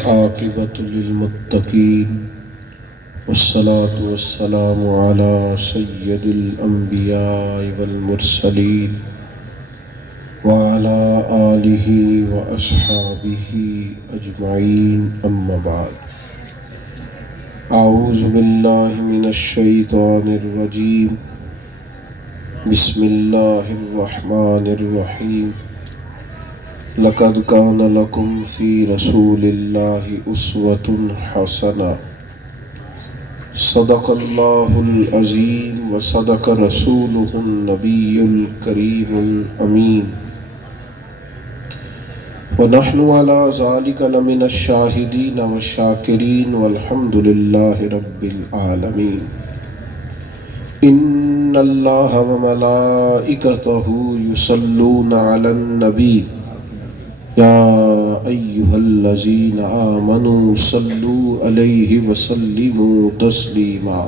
والعاقبة للمتقين والصلاة والسلام على سيد الأنبياء والمرسلين وعلى آله وأصحابه أجمعين أما بعد أعوذ بالله من الشيطان الرجيم بسم الله الرحمن الرحيم لقد كان لكم في رسول الله أسوة حسنة صدق الله العظيم وصدق رسوله النبي الكريم الأمين ونحن على ذلك لمن الشاهدين والشاكرين والحمد لله رب العالمين إن الله وملائكته يصلون على النبي يا أيها الذين آمنوا صلوا عليه وسلموا تسليما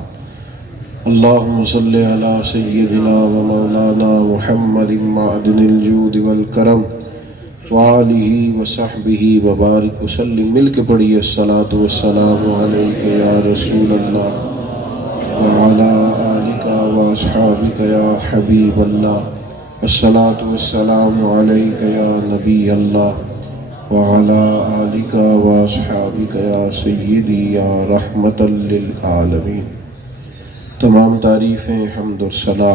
اللهم صل على سيدنا ومولانا محمد معدن الجود والكرم وآلہ وصحبہ وبارک وسلم. مل کے پڑھیے الصلاۃ والسلام علیک یا رسول اللہ وعلی آلک واصحابک یا حبیب اللہ. الصلاۃ والسلام علیک یا نبی اللہ وعلی آلک واصحابک یا سیدی یا رحمت للعالمین. تمام تعریفیں حمد و ثنا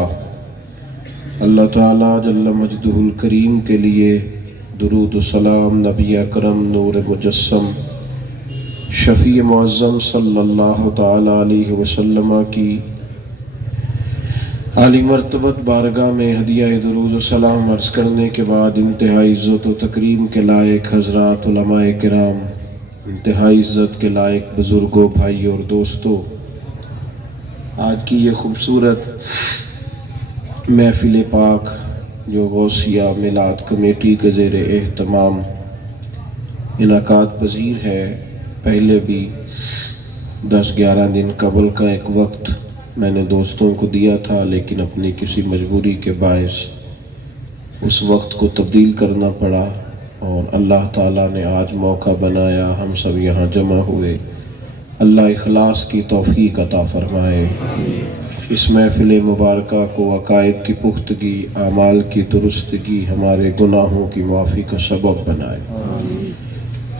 اللہ تعالیٰ جل مجدہ الکریم کے لیے. درود و سلام نبی اکرم نور مجسم شفیع معظم صلی اللہ تعالی علیہ وسلم کی عالی مرتبت بارگاہ میں ہدیہ درود و سلام عرض کرنے کے بعد انتہائی عزت و تکریم کے لائق حضرات علماء کرام، انتہائی عزت کے لائق بزرگوں، بھائی اور دوستوں، آج کی یہ خوبصورت محفل پاک جو غوثیہ میلاد کمیٹی کے زیر اہتمام انعقاد پذیر ہے، پہلے بھی 10-11 دن قبل کا ایک وقت میں نے دوستوں کو دیا تھا، لیکن اپنی کسی مجبوری کے باعث اس وقت کو تبدیل کرنا پڑا اور اللہ تعالیٰ نے آج موقع بنایا، ہم سب یہاں جمع ہوئے. اللہ اخلاص کی توفیق عطا فرمائے، اس محفل مبارکہ کو عقائد کی پختگی، اعمال کی درستگی، ہمارے گناہوں کی معافی کا سبب بنائے.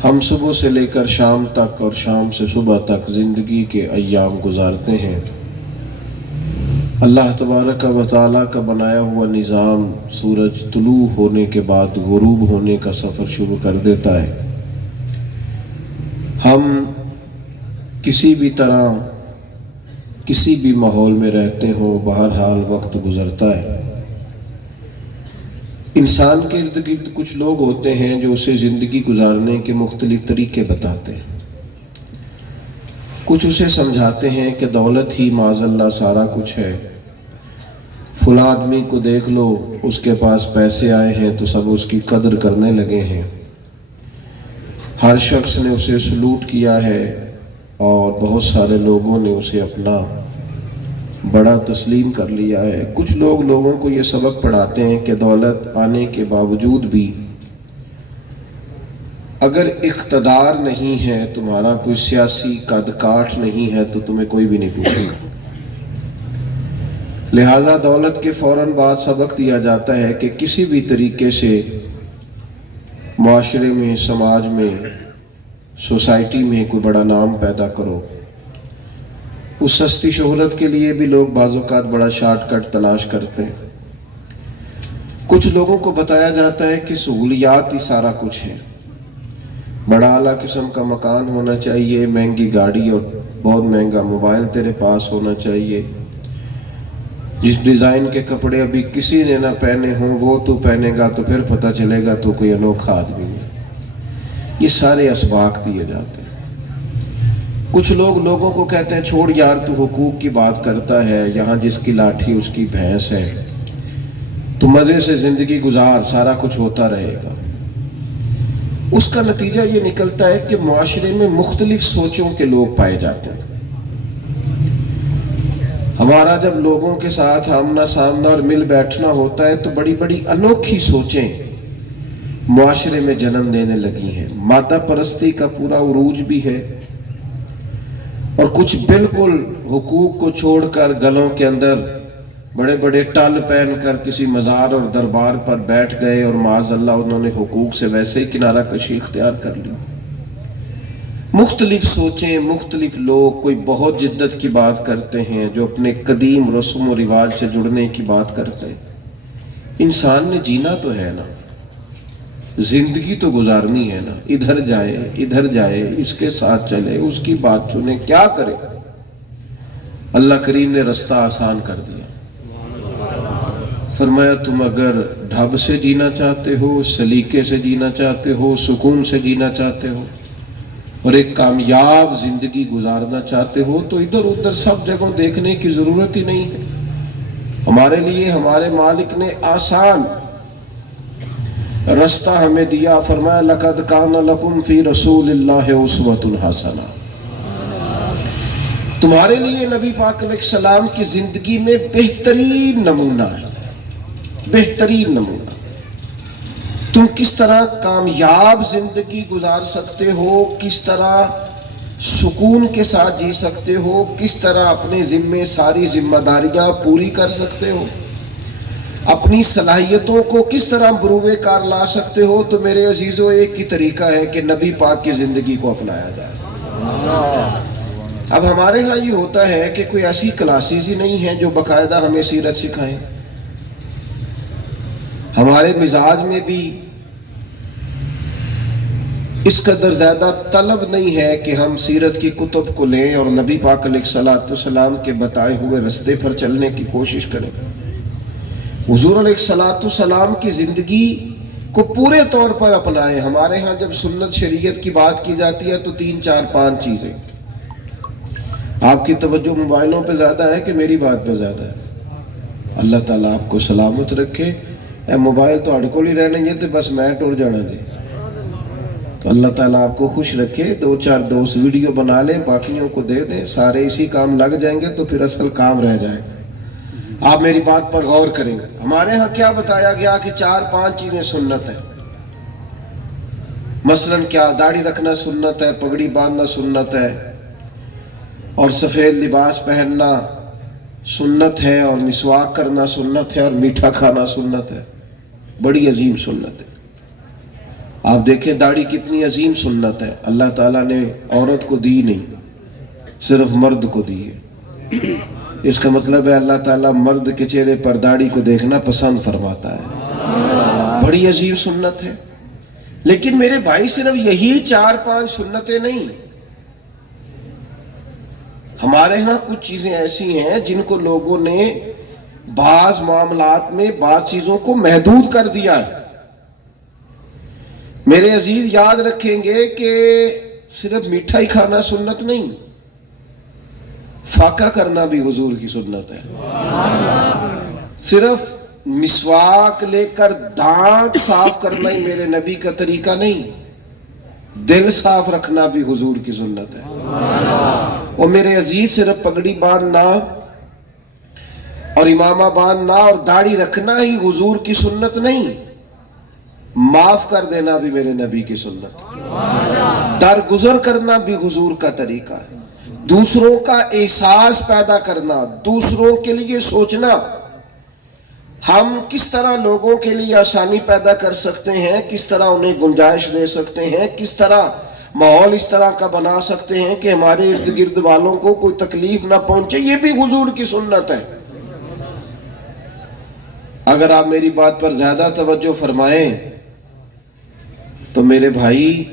ہم صبح سے لے کر شام تک اور شام سے صبح تک زندگی کے ایام گزارتے ہیں. اللہ تبارک و تعالیٰ کا بنایا ہوا نظام سورج طلوع ہونے کے بعد غروب ہونے کا سفر شروع کر دیتا ہے. ہم کسی بھی طرح کسی بھی ماحول میں رہتے ہوں، بہرحال وقت گزرتا ہے. انسان کے ارد گرد کچھ لوگ ہوتے ہیں جو اسے زندگی گزارنے کے مختلف طریقے بتاتے ہیں. کچھ اسے سمجھاتے ہیں کہ دولت ہی معاذ اللہ سارا کچھ ہے. فلاں آدمی کو دیکھ لو، اس کے پاس پیسے آئے ہیں تو سب اس کی قدر کرنے لگے ہیں. ہر شخص نے اسے سلوٹ کیا ہے اور بہت سارے لوگوں نے اسے اپنا بڑا تسلیم کر لیا ہے. کچھ لوگوں کو یہ سبق پڑھاتے ہیں کہ دولت آنے کے باوجود بھی اگر اقتدار نہیں ہے، تمہارا کوئی سیاسی قد کاٹھ نہیں ہے تو تمہیں کوئی بھی نہیں پوچھے گا. لہذا دولت کے فوراً بعد سبق دیا جاتا ہے کہ کسی بھی طریقے سے معاشرے میں، سماج میں، سوسائٹی میں کوئی بڑا نام پیدا کرو. اس سستی شہرت کے لیے بھی لوگ بعض اوقات بڑا شارٹ کٹ تلاش کرتے ہیں. کچھ لوگوں کو بتایا جاتا ہے کہ سہولیات ہی سارا کچھ ہے. بڑا اعلیٰ قسم کا مکان ہونا چاہیے، مہنگی گاڑی اور بہت مہنگا موبائل تیرے پاس ہونا چاہیے. جس ڈیزائن کے کپڑے ابھی کسی نے نہ پہنے ہوں وہ تو پہنے گا تو پھر پتہ چلے گا تو کوئی انوکھا آدمی ہے. یہ سارے اسباق دیے جاتے ہیں. کچھ لوگوں کو کہتے ہیں چھوڑ یار، تو حقوق کی بات کرتا ہے، یہاں جس کی لاٹھی اس کی بھینس ہے، تو مزے سے زندگی گزار، سارا کچھ ہوتا رہے گا. اس کا نتیجہ یہ نکلتا ہے کہ معاشرے میں مختلف سوچوں کے لوگ پائے جاتے ہیں. ہمارا جب لوگوں کے ساتھ آمنا سامنا اور مل بیٹھنا ہوتا ہے تو بڑی بڑی انوکھی سوچیں معاشرے میں جنم دینے لگی ہیں. مادہ پرستی کا پورا عروج بھی ہے، اور کچھ بالکل حقوق کو چھوڑ کر گلوں کے اندر بڑے بڑے ٹال پہن کر کسی مزار اور دربار پر بیٹھ گئے، اور معاذ اللہ انہوں نے حقوق سے ویسے ہی کنارہ کشی اختیار کر لی. مختلف سوچیں، مختلف لوگ، کوئی بہت جدت کی بات کرتے ہیں، جو اپنے قدیم رسم و رواج سے جڑنے کی بات کرتے ہیں. انسان نے جینا تو ہے نا، زندگی تو گزارنی ہے نا. ادھر جائے ادھر جائے، اس کے ساتھ چلے، اس کی بات سنے، کیا کرے؟ اللہ کریم نے رستہ آسان کر دیا. فرمایا تم اگر ڈھب سے جینا چاہتے ہو، سلیقے سے جینا چاہتے ہو، سکون سے جینا چاہتے ہو، اور ایک کامیاب زندگی گزارنا چاہتے ہو، تو ادھر ادھر سب جگہوں دیکھنے کی ضرورت ہی نہیں ہے. ہمارے لیے ہمارے مالک نے آسان رستہ ہمیں دیا. فرمایا لَقَدْ كَانَ لَكُمْ فِي رَسُولِ اللَّهِ أُسْوَةٌ حَسَنَةٌ. تمہارے لیے نبی پاک علیہ السلام کی زندگی میں بہترین نمونہ ہے، بہترین نمونہ. تم کس طرح کامیاب زندگی گزار سکتے ہو، کس طرح سکون کے ساتھ جی سکتے ہو، کس طرح اپنے ذمے ساری ذمہ داریاں پوری کر سکتے ہو، اپنی صلاحیتوں کو کس طرح بروئے کار لا سکتے ہو. تو میرے عزیزو، ایک ہی طریقہ ہے کہ نبی پاک کی زندگی کو اپنایا جائے. اب ہمارے ہاں یہ ہوتا ہے کہ کوئی ایسی کلاسز ہی نہیں ہیں جو باقاعدہ ہمیں سیرت سکھائیں. ہمارے مزاج میں بھی اس قدر زیادہ طلب نہیں ہے کہ ہم سیرت کی کتب کو لیں اور نبی پاک علیہ السلام کے بتائے ہوئے رستے پر چلنے کی کوشش کریں. حضور علیہ السلام کی زندگی کو پورے طور پر اپنائیں. ہمارے ہاں جب سنت شریعت کی بات کی جاتی ہے تو 3 4 5 چیزیں. آپ کی توجہ موبائلوں پہ زیادہ ہے کہ میری بات پہ زیادہ ہے؟ اللہ تعالیٰ آپ کو سلامت رکھے. اے موبائل تو اڑ کو ہی رہنے گے تو بس میں ٹر جانا جی. تو اللہ تعالیٰ آپ کو خوش رکھے. 2 4 دوست ویڈیو بنا لیں، باقیوں کو دے دیں، سارے اسی کام لگ جائیں گے تو پھر اصل کام رہ جائے گا. آپ میری بات پر غور کریں گے. ہمارے ہاں کیا بتایا گیا کہ 4 5 چیزیں سنت ہیں. مثلاً کیا؟ داڑھی رکھنا سنت ہے، پگڑی باندھنا سنت ہے، اور سفید لباس پہننا سنت ہے، اور مسواک کرنا سنت ہے، اور میٹھا کھانا سنت ہے. بڑی عظیم سنت ہے. آپ دیکھیں داڑھی کتنی عظیم سنت ہے. اللہ تعالیٰ نے عورت کو دی نہیں، صرف مرد کو دی ہے. اس کا مطلب ہے اللہ تعالیٰ مرد کے چہرے پر داڑھی کو دیکھنا پسند فرماتا ہے. بڑی عظیم سنت ہے. لیکن میرے بھائی صرف یہی 4 5 سنتیں نہیں. ہمارے ہاں کچھ چیزیں ایسی ہیں جن کو لوگوں نے بعض معاملات میں بعض چیزوں کو محدود کر دیا ہے. میرے عزیز یاد رکھیں گے کہ صرف میٹھا ہی کھانا سنت نہیں، فاقہ کرنا بھی حضور کی سنت ہے. صرف مسواک لے کر دانت صاف کرنا ہی میرے نبی کا طریقہ نہیں، دل صاف رکھنا بھی حضور کی سنت ہے. اور میرے عزیز صرف پگڑی باندھنا اور امامہ باندھنا اور داڑھی رکھنا ہی حضور کی سنت نہیں، معاف کر دینا بھی میرے نبی کی سنت ہے. درگزر کرنا بھی حضور کا طریقہ ہے. دوسروں کا احساس پیدا کرنا، دوسروں کے لیے سوچنا، ہم کس طرح لوگوں کے لیے آسانی پیدا کر سکتے ہیں، کس طرح انہیں گنجائش دے سکتے ہیں، کس طرح ماحول اس طرح کا بنا سکتے ہیں کہ ہمارے ارد گرد والوں کو کوئی تکلیف نہ پہنچے، یہ بھی حضور کی سنت ہے. اگر آپ میری بات پر زیادہ توجہ فرمائیں تو میرے بھائی،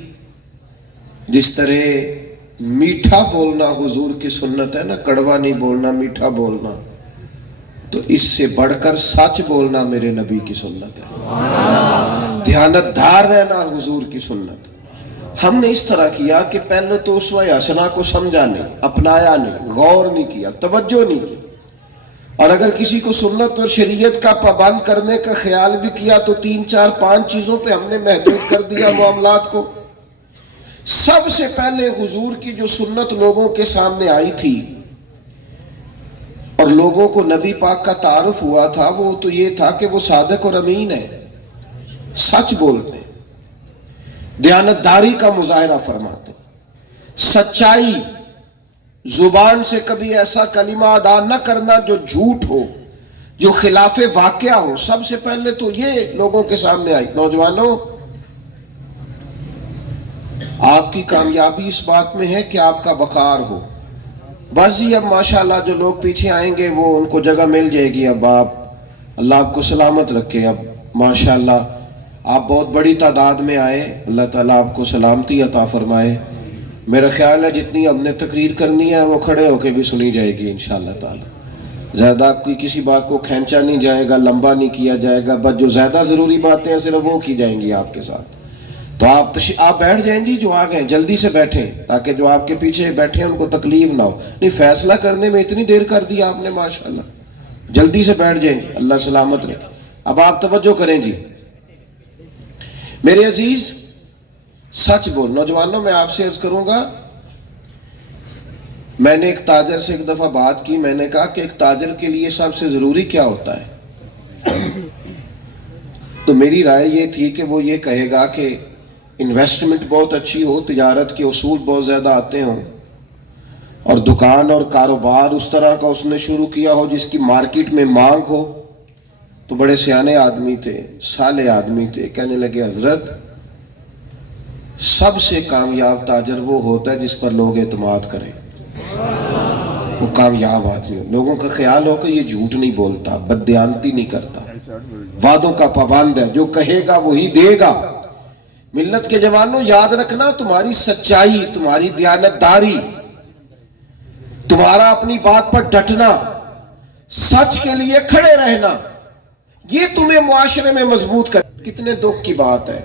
جس طرح میٹھا بولنا حضور کی سنت ہے نا، کڑوا نہیں بولنا، میٹھا بولنا، تو اس سے بڑھ کر سچ بولنا میرے نبی کی سنت ہے. دیانتدار رہنا حضور کی سنت. ہم نے اس طرح کیا کہ پہلے تو اسوہ حسنہ کو سمجھا نہیں، اپنایا نہیں، غور نہیں کیا، توجہ نہیں کی. اور اگر کسی کو سنت اور شریعت کا پابند کرنے کا خیال بھی کیا تو 3 4 5 چیزوں پہ ہم نے محدود کر دیا معاملات کو. سب سے پہلے حضور کی جو سنت لوگوں کے سامنے آئی تھی اور لوگوں کو نبی پاک کا تعارف ہوا تھا، وہ تو یہ تھا کہ وہ صادق اور امین ہے، سچ بولتے ہیں. دیانتداری کا مظاہرہ فرماتے ہیں، سچائی، زبان سے کبھی ایسا کلمہ ادا نہ کرنا جو جھوٹ ہو، جو خلاف واقعہ ہو۔ سب سے پہلے تو یہ لوگوں کے سامنے آئی۔ نوجوانوں، آپ کی کامیابی اس بات میں ہے کہ آپ کا وقار ہو۔ بس جی اب ماشاءاللہ جو لوگ پیچھے آئیں گے وہ ان کو جگہ مل جائے گی۔ اب آپ، اللہ آپ کو سلامت رکھے۔ اب ماشاءاللہ آپ بہت بڑی تعداد میں آئے، اللہ تعالیٰ آپ کو سلامتی عطا فرمائے۔ میرا خیال ہے جتنی ہم نے تقریر کرنی ہے وہ کھڑے ہو کے بھی سنی جائے گی انشاءاللہ تعالیٰ۔ زیادہ کوئی کسی بات کو کھینچا نہیں جائے گا، لمبا نہیں کیا جائے گا، بس جو زیادہ ضروری باتیں ہیں صرف وہ کی جائیں گی آپ کے ساتھ۔ تو آپ بیٹھ جائیں جی، جو آ گئے جلدی سے بیٹھیں تاکہ جو آپ کے پیچھے بیٹھے ہیں ان کو تکلیف نہ ہو۔ نہیں، فیصلہ کرنے میں اتنی دیر کر دی آپ نے ماشاءاللہ، جلدی سے بیٹھ جائیں جی، اللہ سلامت رکھے۔ اب آپ توجہ کریں جی میرے عزیز، سچ بول۔ نوجوانوں میں آپ سے عرض کروں گا، میں نے ایک تاجر سے ایک دفعہ بات کی، میں نے کہا کہ ایک تاجر کے لیے سب سے ضروری کیا ہوتا ہے؟ تو میری رائے یہ تھی کہ وہ یہ کہے گا کہ انویسٹمنٹ بہت اچھی ہو، تجارت کے اصول بہت زیادہ آتے ہوں، اور دکان اور کاروبار اس طرح کا اس نے شروع کیا ہو جس کی مارکیٹ میں مانگ ہو۔ تو بڑے سیانے آدمی تھے، صالح آدمی تھے، کہنے لگے حضرت سب سے کامیاب تاجر وہ ہوتا ہے جس پر لوگ اعتماد کریں، وہ کامیاب آدمی ہو۔ لوگوں کا خیال ہو کہ یہ جھوٹ نہیں بولتا، بددیانتی نہیں کرتا، وعدوں کا پابند ہے، جو کہے گا وہی دے گا۔ ملت کے جوانوں یاد رکھنا، تمہاری سچائی، تمہاری دیانتداری، تمہارا اپنی بات پر ڈٹنا، سچ کے لیے کھڑے رہنا، یہ تمہیں معاشرے میں مضبوط کر۔ کتنے دکھ کی بات ہے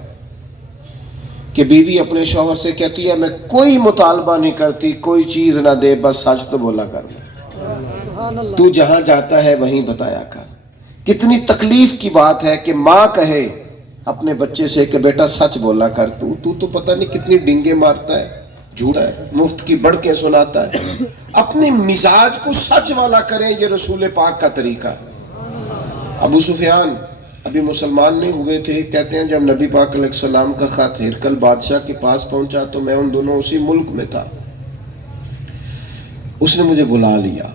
کہ بیوی اپنے شوہر سے کہتی ہے میں کوئی مطالبہ نہیں کرتی، کوئی چیز نہ دے، بس سچ تو بولا کر، تو جہاں جاتا ہے وہیں بتایا کر۔ کتنی تکلیف کی بات ہے کہ ماں کہے اپنے بچے سے کہ بیٹا سچ بولا کر، تو پتہ نہیں کتنی ڈنگے مارتا ہے، جھوٹا ہے، مفت کی بڑھ کے سناتا ہے۔ اپنے مزاج کو سچ والا کریں، یہ رسول پاک کا طریقہ ہے۔ ابو سفیان ابھی مسلمان نہیں ہوئے تھے، کہتے ہیں جب نبی پاک علیہ السلام کا خط ہرقل بادشاہ کے پاس پہنچا تو میں ان دونوں اسی ملک میں تھا، اس نے مجھے بلا لیا،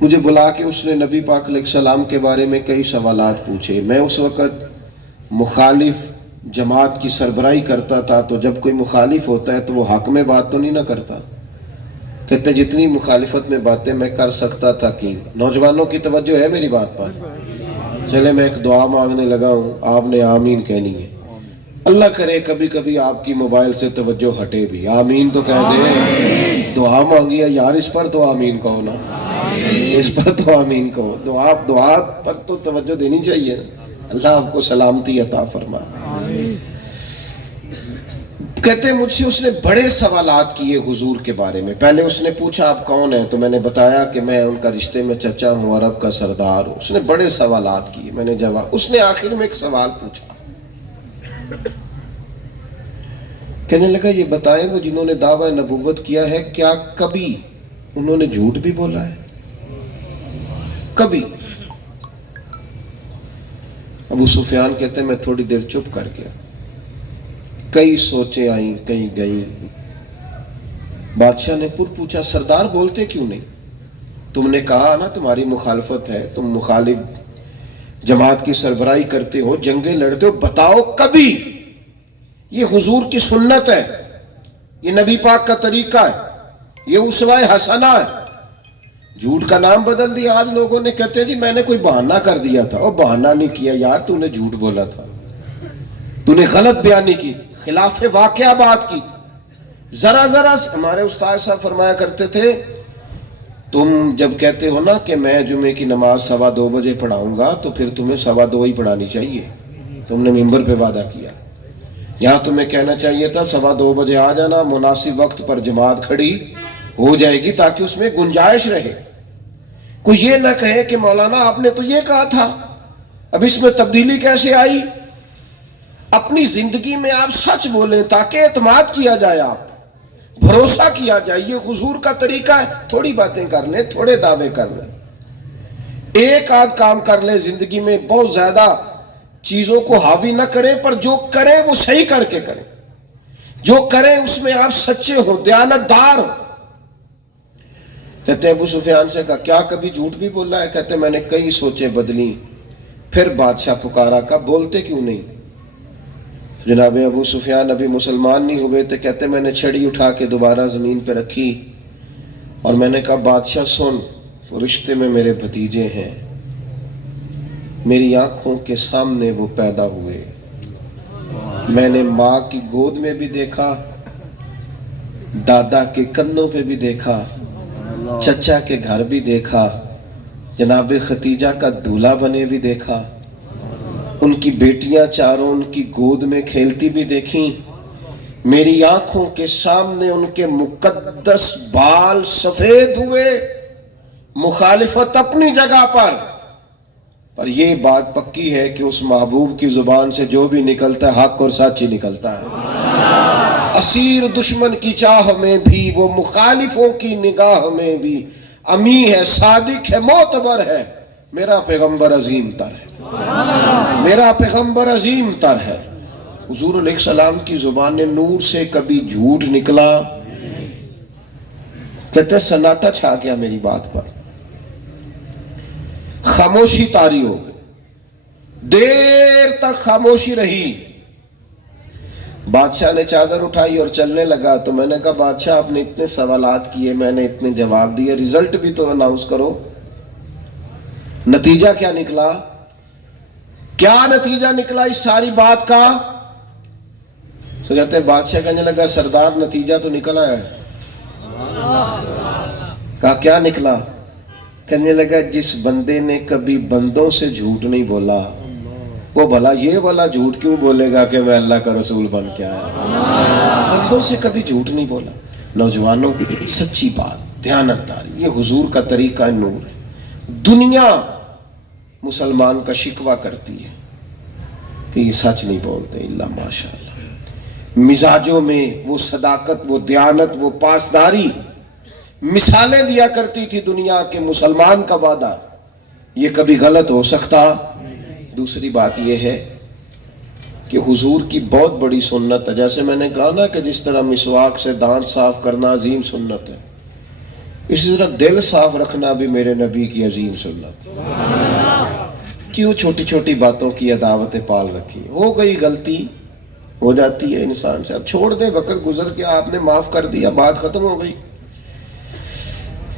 مجھے بلا کے اس نے نبی پاک علیہ السلام کے بارے میں کئی سوالات پوچھے۔ میں اس وقت مخالف جماعت کی سربراہی کرتا تھا، تو جب کوئی مخالف ہوتا ہے تو وہ حق میں بات تو نہیں نہ کرتا، کہتے جتنی مخالفت میں باتیں میں کر سکتا تھا کی۔ نوجوانوں کی توجہ ہے میری بات پر؟ چلے میں ایک دعا مانگنے لگا ہوں، آپ نے آمین کہنی ہے۔ اللہ کرے کبھی کبھی آپ کی موبائل سے توجہ ہٹے بھی، آمین تو کہہ دیں۔ دعا مانگی ہے یار، اس پر تو آمین کہو نا، اس پر تو آمین کہو۔ دعا پر تو توجہ دینی چاہیے، اللہ آپ کو سلامتی عطا فرمائے۔ کہتے ہیں مجھ سے اس نے بڑے سوالات کیے حضور کے بارے میں۔ پہلے اس نے پوچھا آپ کون ہیں، تو میں نے بتایا کہ میں ان کا رشتے میں چچا ہوں، عرب کا سردار ہوں۔ اس نے بڑے سوالات کیے، میں نے جواب۔ اس نے آخر میں ایک سوال پوچھا، کہنے لگا یہ بتائیں وہ جنہوں نے دعویٰ نبوت کیا ہے کیا کبھی انہوں نے جھوٹ بھی بولا ہے؟ کبھی؟ ابو سفیان کہتے ہیں میں تھوڑی دیر چپ کر گیا، کئی سوچیں آئیں کہیں گئیں۔ بادشاہ نے پوچھا سردار بولتے کیوں نہیں؟ تم نے کہا نا تمہاری مخالفت ہے، تم مخالف جماعت کی سربراہی کرتے ہو، جنگیں لڑتے ہو، بتاؤ کبھی؟ یہ حضور کی سنت ہے، یہ نبی پاک کا طریقہ ہے، یہ اسوہ حسنہ ہے۔ جھوٹ کا نام بدل دیا آج لوگوں نے، کہتے ہیں جی میں نے کوئی بہانہ کر دیا تھا۔ اور بہانہ نہیں کیا یار، تو نے جھوٹ بولا تھا، تو نے غلط بیانی کی، خلاف واقعہ بات کی۔ ذرا ہمارے استاد صاحب فرمایا کرتے تھے تم جب کہتے ہو نا کہ میں جمعے کی نماز 2:15 بجے پڑھاؤں گا تو پھر تمہیں 2:15 ہی پڑھانی چاہیے، تم نے ممبر پہ وعدہ کیا۔ یہاں تمہیں کہنا چاہیے تھا 2:15 بجے آ جانا، مناسب وقت پر جماعت کھڑی ہو جائے گی تاکہ اس میں گنجائش رہے۔ کوئی یہ نہ کہے کہ مولانا آپ نے تو یہ کہا تھا، اب اس میں تبدیلی کیسے آئی؟ اپنی زندگی میں آپ سچ بولیں تاکہ اعتماد کیا جائے، آپ بھروسہ کیا جائے۔ یہ حضور کا طریقہ ہے، تھوڑی باتیں کر لیں، تھوڑے دعوے کر لیں، ایک آدھ کام کر لیں زندگی میں، بہت زیادہ چیزوں کو حاوی نہ کریں، پر جو کریں وہ صحیح کر کے کریں، جو کریں اس میں آپ سچے ہو، دیانت دار ہو۔ کہتے ہیں ابو سفیان سے کہا کیا کبھی جھوٹ بھی بولا ہے؟ کہتے ہیں میں نے کئی سوچیں بدلی، پھر بادشاہ پکارا، کہا بولتے کیوں نہیں؟ جناب ابو سفیان ابھی مسلمان نہیں ہوئے تھے، کہتے میں نے چھڑی اٹھا کے دوبارہ زمین پہ رکھی اور میں نے کہا بادشاہ سن، رشتے میں میرے بھتیجے ہیں، میری آنکھوں کے سامنے وہ پیدا ہوئے، میں نے ماں کی گود میں بھی دیکھا، دادا کے کنوں پہ بھی دیکھا، چچا کے گھر بھی دیکھا، جناب ختیجہ کا دولہا بنے بھی دیکھا، ان کی بیٹیاں چاروں ان کی گود میں کھیلتی بھی دیکھیں، میری آنکھوں کے سامنے ان کے مقدس بال سفید ہوئے، مخالفت اپنی جگہ پر یہ بات پکی ہے کہ اس محبوب کی زبان سے جو بھی نکلتا ہے حق اور سچ ہی نکلتا ہے۔ اسیر دشمن کی چاہ میں بھی، وہ مخالفوں کی نگاہ میں بھی امی ہے، صادق ہے، معتبر ہے، میرا پیغمبر عظیم تر ہے، میرا پیغمبر عظیم تر ہے۔ حضور علیہ السلام کی زبان نور سے کبھی جھوٹ نکلا؟ کہتے سناٹا چھا گیا میری بات پر، خاموشی طاری ہو گئی، دیر تک خاموشی رہی۔ بادشاہ نے چادر اٹھائی اور چلنے لگا تو میں نے کہا بادشاہ آپ نے اتنے سوالات کیے، میں نے اتنے جواب دیے، رزلٹ بھی تو اناؤنس کرو، نتیجہ کیا نکلا؟ کیا نتیجہ نکلا اس ساری بات کا؟ تو کہتے ہیں بادشاہ کہنے لگا سردار نتیجہ تو نکلا ہے۔ کہا کیا نکلا؟ کہنے لگا جس بندے نے کبھی بندوں سے جھوٹ نہیں بولا وہ بھلا یہ والا جھوٹ کیوں بولے گا کہ میں اللہ کا رسول بن کے آیا؟ بندوں سے کبھی جھوٹ نہیں بولا۔ نوجوانوں سچی بات، دیانت داری، یہ حضور کا طریقہ نور ہے۔ دنیا مسلمان کا شکوہ کرتی ہے کہ یہ سچ نہیں بولتے، اللہ ماشاءاللہ، مزاجوں میں وہ صداقت، وہ دیانت، وہ پاسداری، مثالیں دیا کرتی تھی دنیا کے مسلمان کا وعدہ، یہ کبھی غلط ہو سکتا؟ دوسری بات یہ ہے کہ حضور کی بہت بڑی سنت ہے، جیسے میں نے کہا نا کہ جس طرح مسواک سے دانت صاف کرنا عظیم سنت ہے، اسی طرح دل صاف رکھنا بھی میرے نبی کی عظیم سنت ہے۔ کیوں چھوٹی چھوٹی باتوں کی عداوتیں پال رکھی؟ ہو گئی غلطی، ہو جاتی ہے انسان سے، اب چھوڑ دے، وقت گزر کے آپ نے معاف کر دیا، بات ختم ہو گئی۔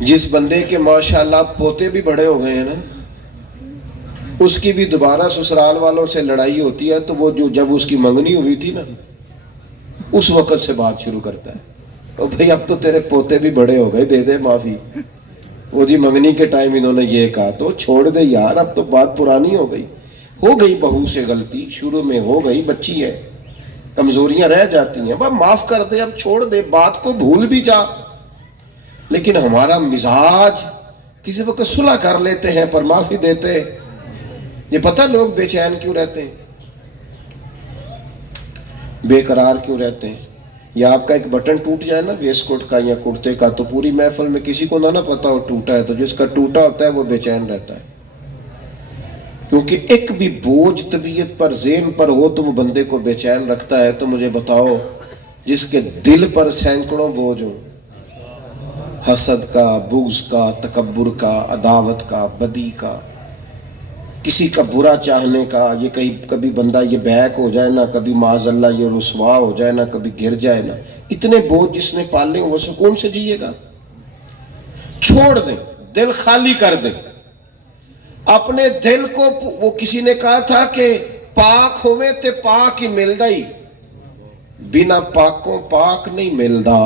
جس بندے کے ماشاءاللہ پوتے بھی بڑے ہو گئے ہیں نا، اس کی بھی دوبارہ سسرال والوں سے لڑائی ہوتی ہے تو وہ جو جب اس کی منگنی ہوئی تھی نا اس وقت سے بات شروع کرتا ہے، او بھئی اب تو تیرے پوتے بھی بڑے ہو گئے، دے دے معافی، وہ جی منگنی کے ٹائم انہوں نے یہ کہا تو چھوڑ دے یار، اب تو بات پرانی ہو گئی بہو سے غلطی شروع میں ہو گئی، بچی ہے، کمزوریاں رہ جاتی ہیں، بس معاف کر دے، اب چھوڑ دے، بات کو بھول بھی جا۔ لیکن ہمارا مزاج کسی وقت صلح کر لیتے ہیں پر معافی دیتے، یہ پتہ لوگ بے چین کیوں رہتے ہیں، بے قرار کیوں رہتے ہیں؟ یا آپ کا ایک بٹن ٹوٹ جائے نا ویسٹ کوٹ کا یا کرتے کا تو پوری محفل میں کسی کو نہ پتا ہو ٹوٹا ہے، تو جس کا ٹوٹا ہوتا ہے وہ بے چین رہتا ہے، کیونکہ ایک بھی بوجھ طبیعت پر ذہن پر ہو تو وہ بندے کو بے چین رکھتا ہے۔ تو مجھے بتاؤ جس کے دل پر سینکڑوں بوجھ ہوں، حسد کا، بغض کا، تکبر کا، عداوت کا، بدی کا، کسی کا برا چاہنے کا، یہ کبھی بندہ یہ بیک ہو جائے نا، کبھی معاذ اللہ یہ رسوا ہو جائے نا، کبھی گر جائے نا، اتنے بوجھ جس نے پالے وہ سکون سے جیے گا؟ چھوڑ دیں، دل خالی کر دیں اپنے دل کو۔ وہ کسی نے کہا تھا کہ پاک ہوئے تے پاک ہی ملدا ہی، بنا پاکوں پاک نہیں ملدا،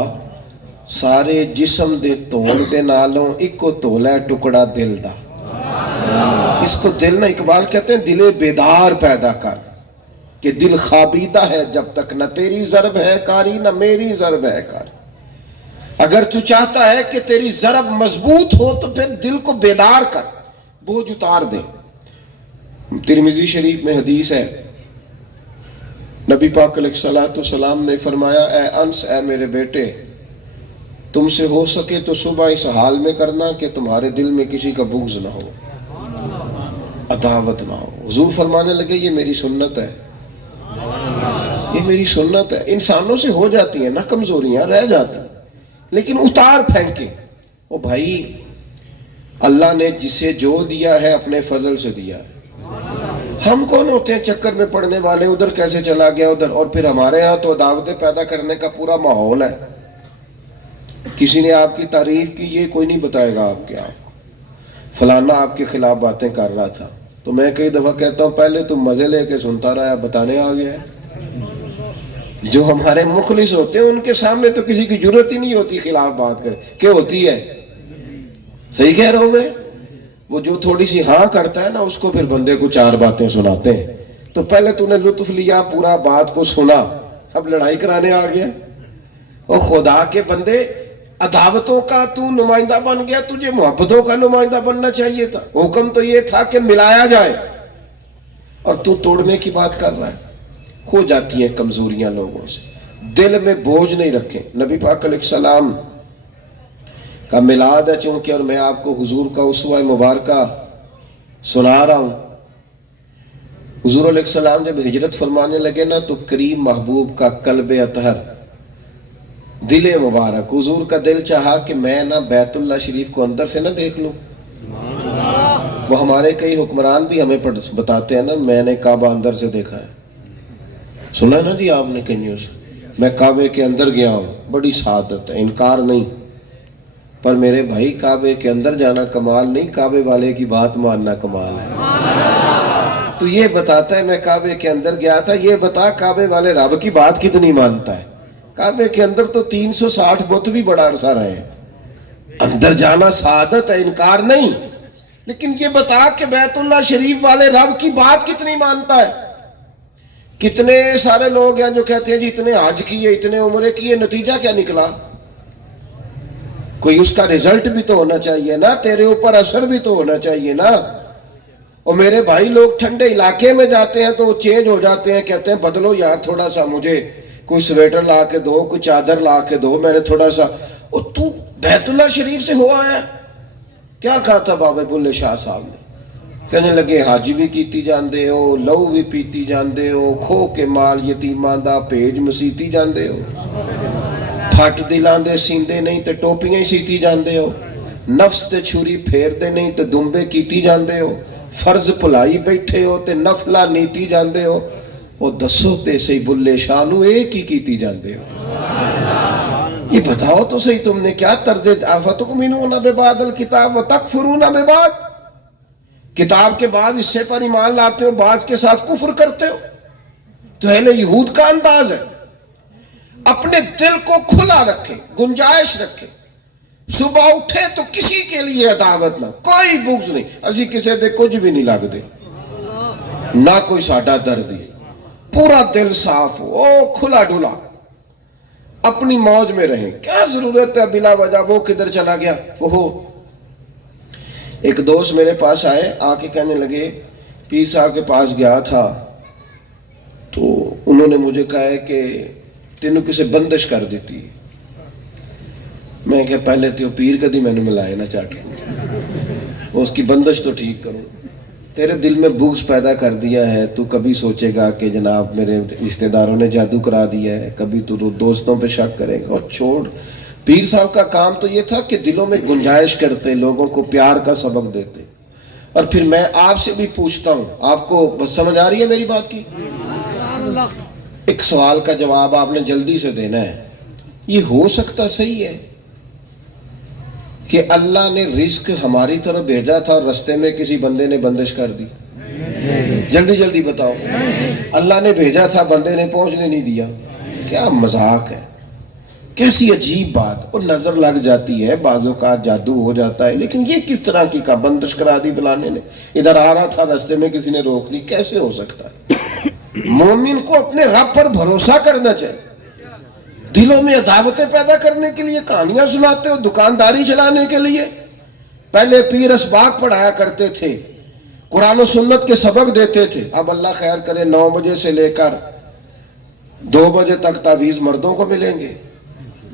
سارے جسم دے تول دے نالوں ایکو تولا ہے ٹکڑا دل دا۔ اس کو دل نہ، اقبال کہتے ہیں دل بیدار پیدا کر، کہ دل خوابیدہ ہے جب تک، نہ تیری ضرب ہے کاری نہ میری ضرب ہے کاری۔ اگر تو چاہتا ہے کہ تیری ضرب مضبوط ہو تو پھر دل کو بیدار کر، بوجھ اتار دیں۔ ترمذی شریف میں حدیث ہے، نبی پاک علیہ السلام نے فرمایا اے انس، اے میرے بیٹے، تم سے ہو سکے تو صبح اس حال میں کرنا کہ تمہارے دل میں کسی کا بغض نہ ہو، عداوت نہ ہو. حضور فرمانے لگے یہ میری سنت ہے, یہ میری سنت ہے. انسانوں سے ہو جاتی ہیں نا کمزوریاں, رہ جاتی ہیں, لیکن اتار پھینکے. او بھائی, اللہ نے جسے جو دیا ہے اپنے فضل سے دیا ہے. ہم کون ہوتے ہیں چکر میں پڑنے والے, ادھر کیسے چلا گیا ادھر. اور پھر ہمارے ہاں تو عداوتیں پیدا کرنے کا پورا ماحول ہے. کسی نے آپ کی تعریف کی, یہ کوئی نہیں بتائے گا آپ کے, آپ فلانا آپ کے خلاف باتیں کر رہا تھا, تو میں کئی دفعہ کہتا ہوں پہلے تم مزے لے کے سنتا رہا, بتانے آ گیا ہے. جو ہمارے مخلص ہوتے ہیں ان کے سامنے تو کسی کی ضرورت ہی نہیں ہوتی خلاف بات کرے. کیا ہوتی ہے؟ صحیح کہہ رہا ہوں میں. وہ جو تھوڑی سی ہاں کرتا ہے نا, اس کو پھر بندے کو چار باتیں سناتے ہیں. تو پہلے تو نے لطف لیا, پورا بات کو سنا, اب لڑائی کرانے آ گیا. اور خدا کے بندے, عداوتوں کا تو نمائندہ بن گیا, تجھے محبتوں کا نمائندہ بننا چاہیے تھا. حکم تو یہ تھا کہ ملایا جائے, اور تو توڑنے کی بات کر رہا ہے. ہو جاتی ہیں کمزوریاں لوگوں سے, دل میں بوجھ نہیں رکھیں. نبی پاک علیہ السلام کا میلاد ہے چونکہ, اور میں آپ کو حضور کا اسوہ مبارکہ سنا رہا ہوں. حضور علیہ السلام جب ہجرت فرمانے لگے نا, تو کریم محبوب کا قلب اطہر, دل مبارک, حضور کا دل چاہا کہ میں نا بیت اللہ شریف کو اندر سے نہ دیکھ لوں. وہ ہمارے کئی حکمران بھی ہمیں بتاتے ہیں نا, میں نے کعبہ اندر سے دیکھا ہے. سنا نا جی آپ نے کہیں سے, میں کعبے کے اندر گیا ہوں, بڑی سعادت ہے, انکار نہیں. پر میرے بھائی, کعبے کے اندر جانا کمال نہیں, کعبے والے کی بات ماننا کمال ہے. تو یہ بتاتا ہے میں کعبے کے اندر گیا تھا, یہ بتا کعبے والے رب کی بات کتنی مانتا ہے. کعبے کے اندر تو 360 بت بھی بڑا عرصہ رہے ہیں. اندر جانا سعادت ہے, انکار نہیں. لیکن یہ بتا کہ بیت اللہ شریف والے رب کی بات کتنی مانتا ہے. کتنے سارے لوگ ہیں جو کہتے ہیں جی اتنے حج کیے, اتنے عمرے کیے, نتیجہ کیا نکلا؟ کوئی اس کا رزلٹ بھی تو ہونا چاہیے نا, تیرے اوپر اثر بھی تو ہونا چاہیے نا. اور میرے بھائی, لوگ ٹھنڈے علاقے میں جاتے ہیں تو چینج ہو جاتے ہیں, کہتے ہیں بدلو یار, تھوڑا سا مجھے کوئی سویٹر لا کے دو, کوئی چادر لا کے دو, میں نے تھوڑا سا. اور تو بیت اللہ شریف سے ہوا ہے. کیا کہا تھا بابا بلے شاہ صاحب نے؟ کہنے لگے حج بھی کیتی جاندے ہو, لہو بھی پیتی جاندے ہو, کھو کے مال یتیماں دا بھیج مسیتی جاندے ہو, پھٹ دلاں دے سیندے نہیں تے ٹوپیاں ہی سیتی جاندے ہو, نفس تے چھری پھیر دے نہیں تے دمبے کیتی جاندے ہو, فرض بھلائی بیٹھے ہو تے نفلہ نیتی جاندے ہو. او دسو تے سی بلے شاہ نو ایک ہی کیتی جاندے ہو. یہ بتاؤ تو صحیح, تم نے کیا طرز افتؤمنون ببعض الکتاب وتکفرون ببعض, کتاب کے بعد حصے پر ایمان لاتے ہو, بعض کے ساتھ کفر کرتے ہو. تو اہل یہود کا انداز ہے. اپنے دل کو کھلا رکھے, گنجائش رکھے. صبح اٹھے تو کسی کے لیے عداوت نہ, کوئی بغض نہیں. اسی کسی دے کچھ بھی نہیں لگ دے, نہ کوئی ساڈا دردی. پورا دل صاف ہو, او کھلا ڈھلا, اپنی موج میں رہیں. کیا ضرورت ہے بلا وجہ وہ کدھر چلا گیا وہ. ایک دوست میرے پاس آئے, آ کے کہنے لگے پیر صاحب کے پاس گیا تھا, تو انہوں نے مجھے کہا ہے کہ تینوں کسے بندش کر دیتی. میں کہ پہلے تو پیر کدی میں نے ملائے نہ چاٹو, اس کی بندش تو ٹھیک کروں. تیرے دل میں بغض پیدا کر دیا ہے, تو کبھی سوچے گا کہ جناب میرے رشتہ داروں نے جادو کرا دیا ہے, کبھی تو دوستوں پہ شک کرے گا. اور چھوڑ, پیر صاحب کا کام تو یہ تھا کہ دلوں میں گنجائش کرتے, لوگوں کو پیار کا سبق دیتے. اور پھر میں آپ سے بھی پوچھتا ہوں, آپ کو بس سمجھ آ رہی ہے میری بات کی؟ ایک سوال کا جواب آپ نے جلدی سے دینا ہے. یہ ہو سکتا صحیح ہے کہ اللہ نے رزق ہماری طرف بھیجا تھا اور رستے میں کسی بندے نے بندش کر دی؟ جلدی جلدی بتاؤ. اللہ نے بھیجا تھا, بندے نے پہنچنے نہیں دیا. کیا مذاق ہے, کیسی عجیب بات. اور نظر لگ جاتی ہے, بعضوں کا جادو ہو جاتا ہے, لیکن یہ کس طرح کی کا بندش کرا دی فلانے نے, ادھر آ رہا تھا رستے میں کسی نے روک لی. کیسے ہو سکتا ہے؟ مومن کو اپنے رب پر بھروسہ کرنا چاہیے. دلوں میں عداوتیں پیدا کرنے کے لیے کہانیاں سناتے ہو, دکانداری چلانے کے لیے. پہلے پیر اسباق پڑھایا کرتے تھے, قرآن و سنت کے سبق دیتے تھے. اب اللہ خیر کرے 9 بجے سے لے کر 2 بجے تک تعویذ مردوں کو ملیں گے,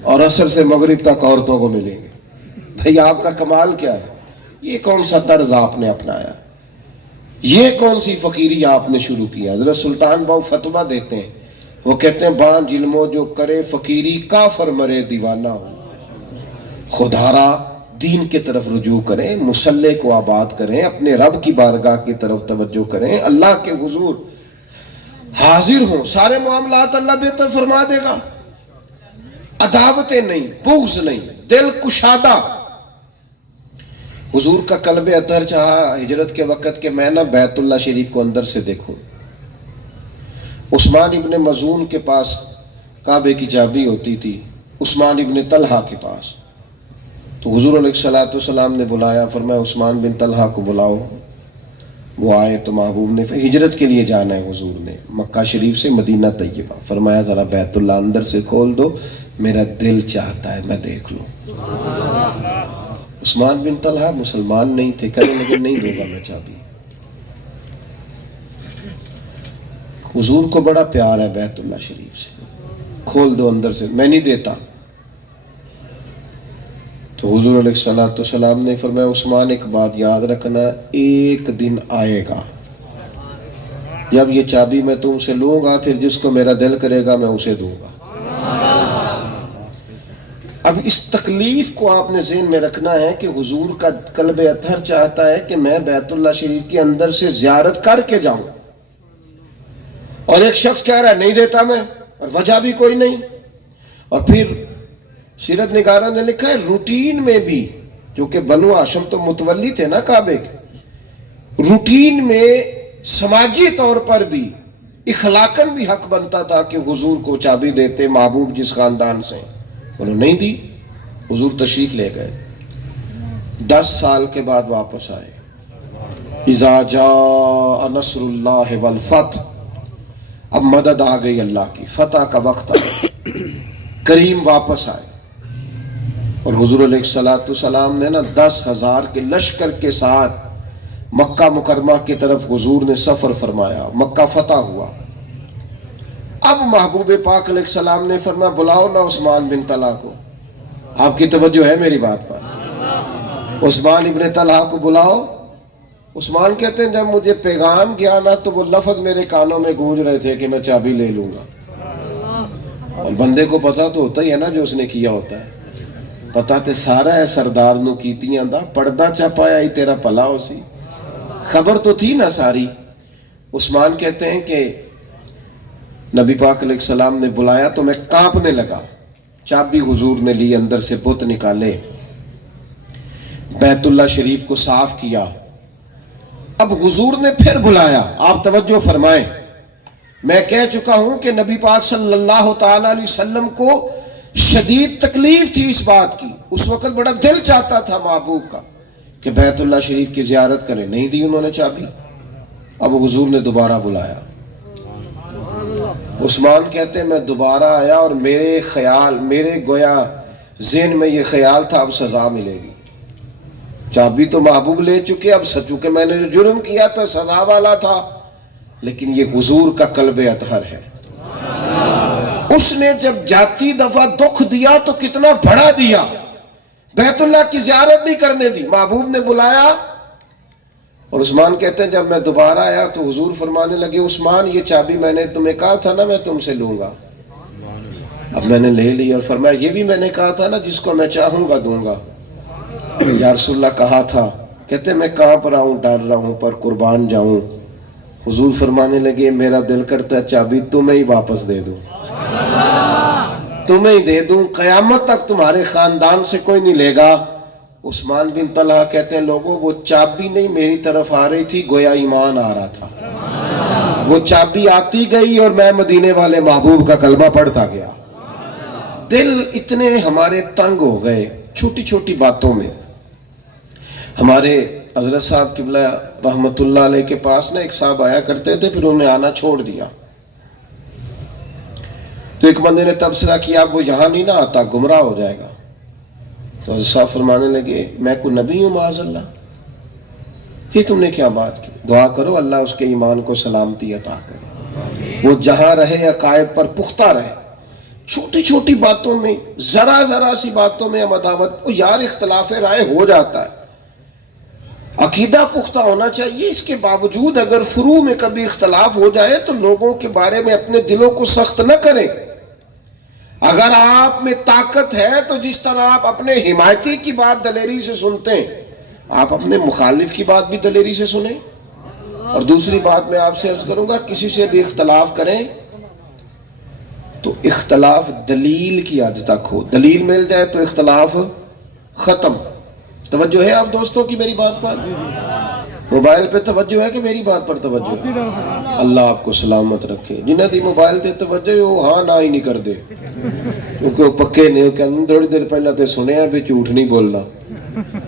اور عصر سے مغرب تک عورتوں کو ملیں گے. بھئی آپ کا کمال کیا ہے؟ یہ کون سا طرز آپ نے اپنایا؟ یہ کون سی فقیری آپ نے شروع کیا؟ حضرت سلطان باؤ فتویٰ دیتے ہیں، وہ کہتے ہیں بان ظلمو جو کرے فقیری کافر مرے دیوانہ ہو. خدارا دین کی طرف رجوع کریں، مصلح کو آباد کریں، اپنے رب کی بارگاہ کی طرف توجہ کریں، اللہ کے حضور حاضر ہوں، سارے معاملات اللہ بہتر فرما دے گا. عداوتیں نہیں، بغض نہیں، دل کشادہ. حضور کا قلب اطہر چاہا ہجرت کے وقت کہ میں نہ بیت اللہ شریف کو اندر سے دیکھوں. عثمان ابن مظعون کے پاس کعبے کی چابی ہوتی تھی، عثمان ابن طلحہ کے پاس. تو حضور علیہ السلام نے بلایا، فرمایا عثمان بن طلحہ کو بلاؤ. وہ آئے تو محبوب نے ہجرت کے لیے جانا ہے، حضور نے مکہ شریف سے مدینہ طیبہ. فرمایا ذرا بیت اللہ اندر سے کھول دو، میرا دل چاہتا ہے میں دیکھ لوں. عثمان بن طلحہ مسلمان نہیں تھے، کہنے لگے نہیں دوں گا میں چابی. حضور کو بڑا پیار ہے بیت اللہ شریف سے، کھول دو اندر سے. میں نہیں دیتا. تو حضور علیہ السلام نے فرمایا عثمان ایک بات یاد رکھنا، ایک دن آئے گا جب یہ چابی میں تم سے لوں گا، پھر جس کو میرا دل کرے گا میں اسے دوں گا. اب اس تکلیف کو آپ نے ذہن میں رکھنا ہے کہ حضور کا قلب اطہر چاہتا ہے کہ میں بیت اللہ شریف کے اندر سے زیارت کر کے جاؤں، اور ایک شخص کہہ رہا ہے نہیں دیتا میں، اور وجہ بھی کوئی نہیں. اور پھر سیرت نگارہ نے لکھا ہے روٹین میں بھی، کیونکہ بنو ہاشم تو متولی تھے نا کعبے کے، روٹین میں سماجی طور پر بھی اخلاقاً بھی حق بنتا تھا کہ حضور کو چابی دیتے، محبوب جس خاندان سے. انہوں نے نہیں دی. حضور تشریف لے گئے، 10 سال کے بعد واپس آئے. اذا جاء نصر اللہ والفتح، اب مدد آ گئی اللہ کی، فتح کا وقت آیا، کریم واپس آئے. اور حضور علیہ السلام نے 10,000 کے لشکر کے ساتھ مکہ مکرمہ کی طرف حضور نے سفر فرمایا، مکہ فتح ہوا. اب محبوب پاک علیہ السلام نے فرمایا بلاؤ نا عثمان بن طلحہ کو. آپ کی توجہ ہے میری بات پر؟ عثمان ابن طلحہ کو بلاؤ. عثمان کہتے ہیں جب مجھے پیغام گیا نا تو وہ لفظ میرے کانوں میں گونج رہے تھے کہ میں چابی لے لوں گا. اور بندے کو پتا تو ہوتا ہی ہے نا جو اس نے کیا ہوتا ہے. پتا تے سارا ہے سردار نو کیتیاں دا، پردہ چپایا ہی تیرا پلا ہو سی. خبر تو تھی نا ساری. عثمان کہتے ہیں کہ نبی پاک علیہ السلام نے بلایا تو میں کانپنے لگا. چابی حضور نے لی، اندر سے بت نکالے، بیت اللہ شریف کو صاف کیا. اب حضور نے پھر بلایا. آپ توجہ فرمائیں، میں کہہ چکا ہوں کہ نبی پاک صلی اللہ تعالی علیہ وسلم کو شدید تکلیف تھی اس بات کی. اس وقت بڑا دل چاہتا تھا محبوب کا کہ بیت اللہ شریف کی زیارت کریں، نہیں دی انہوں نے چابی. اب حضور نے دوبارہ بلایا. عثمان کہتے ہیں میں دوبارہ آیا اور میرے گویا ذہن میں یہ خیال تھا اب سزا ملے گی. چابی تو محبوب لے چکے، اب سچو کہ میں نے جو جرم کیا تھا سزا والا تھا، لیکن یہ حضور کا قلب اطہر ہے. اس نے جب جاتی دفعہ دکھ دیا تو کتنا بڑا دیا، بیت اللہ کی زیارت نہیں کرنے دی. محبوب نے بلایا اور عثمان کہتے ہیں جب میں دوبارہ آیا تو حضور فرمانے لگے عثمان یہ چابی میں نے تمہیں کہا تھا نا میں تم سے لوں گا، اب میں نے لے لی. اور فرمایا یہ بھی میں نے کہا تھا نا جس کو میں چاہوں گا دوں گا. یا رسول اللہ کہا تھا. کہتے ہیں میں کہاں پر آؤں، ڈر رہا ہوں پر قربان جاؤں. حضور فرمانے لگے میرا دل کرتا ہے چابی تمہیں ہی واپس دے دوں، تمہیں ہی دے دوں، قیامت تک تمہارے خاندان سے کوئی نہیں لے گا. عثمان بن طلحہ کہتے ہیں لوگوں وہ چابی نہیں میری طرف آ رہی تھی، گویا ایمان آ رہا تھا. وہ چابی آتی گئی اور میں مدینے والے محبوب کا کلمہ پڑھتا گیا. دل اتنے ہمارے تنگ ہو گئے چھوٹی چھوٹی باتوں میں. ہمارے حضرت صاحب قبلہ رحمت اللہ علیہ کے پاس نا ایک صاحب آیا کرتے تھے، پھر انہیں آنا چھوڑ دیا. تو ایک بندے نے تبصرہ کیا اب وہ یہاں نہیں نہ آتا گمراہ ہو جائے گا. تو حضرت صاحب فرمانے لگے میں کوئی نبی ہوں معاذ اللہ؟ یہ تم نے کیا بات کی؟ دعا کرو اللہ اس کے ایمان کو سلامتی عطا کرے، وہ جہاں رہے عقائد پر پختہ رہے. چھوٹی چھوٹی باتوں میں، ذرا سی باتوں میں ہم عداوت، یار اختلاف رائے ہو جاتا ہے. عقیدہ پختہ ہونا چاہیے. اس کے باوجود اگر فروع میں کبھی اختلاف ہو جائے تو لوگوں کے بارے میں اپنے دلوں کو سخت نہ کریں. اگر آپ میں طاقت ہے تو جس طرح آپ اپنے حمایتی کی بات دلیری سے سنتے ہیں، آپ اپنے مخالف کی بات بھی دلیری سے سنیں. اور دوسری بات میں آپ سے عرض کروں گا، کسی سے بھی اختلاف کریں تو اختلاف دلیل کی حد تک ہو. دلیل مل جائے تو اختلاف ختم. توجہ ہے آپ دوستوں کی میری بات پر؟ موبائل پہ توجہ ہے کہ میری بات پر توجہ ہے؟ اللہ آپ کو سلامت رکھے. جنہیں دی موبائل تے توجہ وہ ہاں نہ ہی نہیں کر دے، کیونکہ وہ پکے نہیں کہ تھوڑی دیر پہلے تو سنے ہیں بھی جھوٹ نہیں بولنا،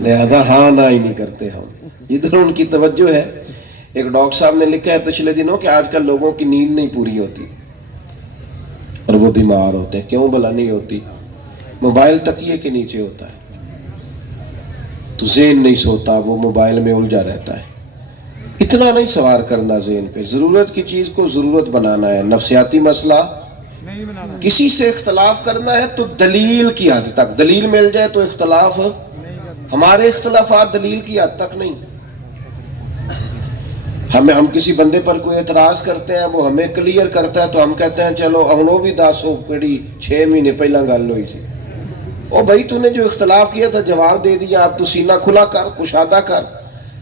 لہذا ہاں نہ ہی نہیں کرتے ہم. جدھر ان کی توجہ ہے. ایک ڈاکٹر صاحب نے لکھا ہے پچھلے دنوں کہ آج کل لوگوں کی نیند نہیں پوری ہوتی اور وہ بیمار ہوتے ہیں. کیوں بھلا نہیں ہوتی؟ موبائل تکیے کے نیچے ہوتا ہے تو ذہن نہیں سوتا، وہ موبائل میں الجھا رہتا ہے. اتنا نہیں سوار کرنا ذہن پہ. ضرورت کی چیز کو ضرورت بنانا ہے. نفسیاتی مسئلہ کسی سے اختلاف کرنا ہے تو دلیل کی حد تک. دلیل مل جائے تو اختلاف. ہمارے اختلافات دلیل کی حد تک نہیں. ہم کسی بندے پر کوئی اعتراض کرتے ہیں، وہ ہمیں کلیئر کرتا ہے تو ہم کہتے ہیں چلو ہم بھی 6 مہینے پہلا گل ہوئی تھی. او بھائی تو نے جو اختلاف کیا تھا جواب دے دیا، اب تو سینہ کھلا کر، کشادہ کر.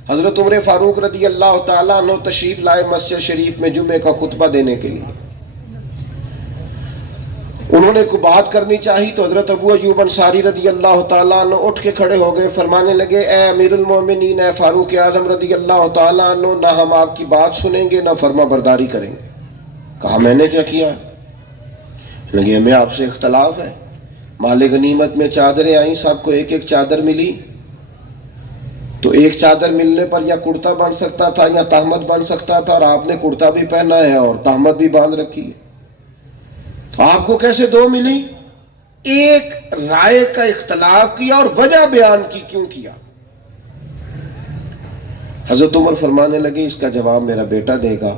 حضرت عمر فاروق رضی اللہ تعالیٰ عنہ تشریف لائے مسجد شریف میں جمعے کا خطبہ دینے کے لیے. انہوں نے کوئی بات کرنی چاہی تو حضرت ابو ایوب انصاری رضی اللہ تعالیٰ عنہ اٹھ کے کھڑے ہو گئے، فرمانے لگے اے امیر المومنین، اے فاروق اعظم رضی اللہ تعالیٰ عنہ، نہ ہم آپ کی بات سنیں گے نہ فرما برداری کریں گے. کہا میں نے کیا کیا؟ لگے ہمیں آپ سے اختلاف ہے. مال غنیمت میں چادریں آئیں، سب کو ایک ایک چادر ملی، تو ایک چادر ملنے پر یا کرتا بن سکتا تھا یا تہمت بن سکتا تھا، اور آپ نے کرتا بھی پہنا ہے اور تہمت بھی باندھ رکھی ہے. تو آپ کو کیسے 2 ملی؟ ایک رائے کا اختلاف کیا اور وجہ بیان کی کیوں کیا. حضرت عمر فرمانے لگے اس کا جواب میرا بیٹا دے گا.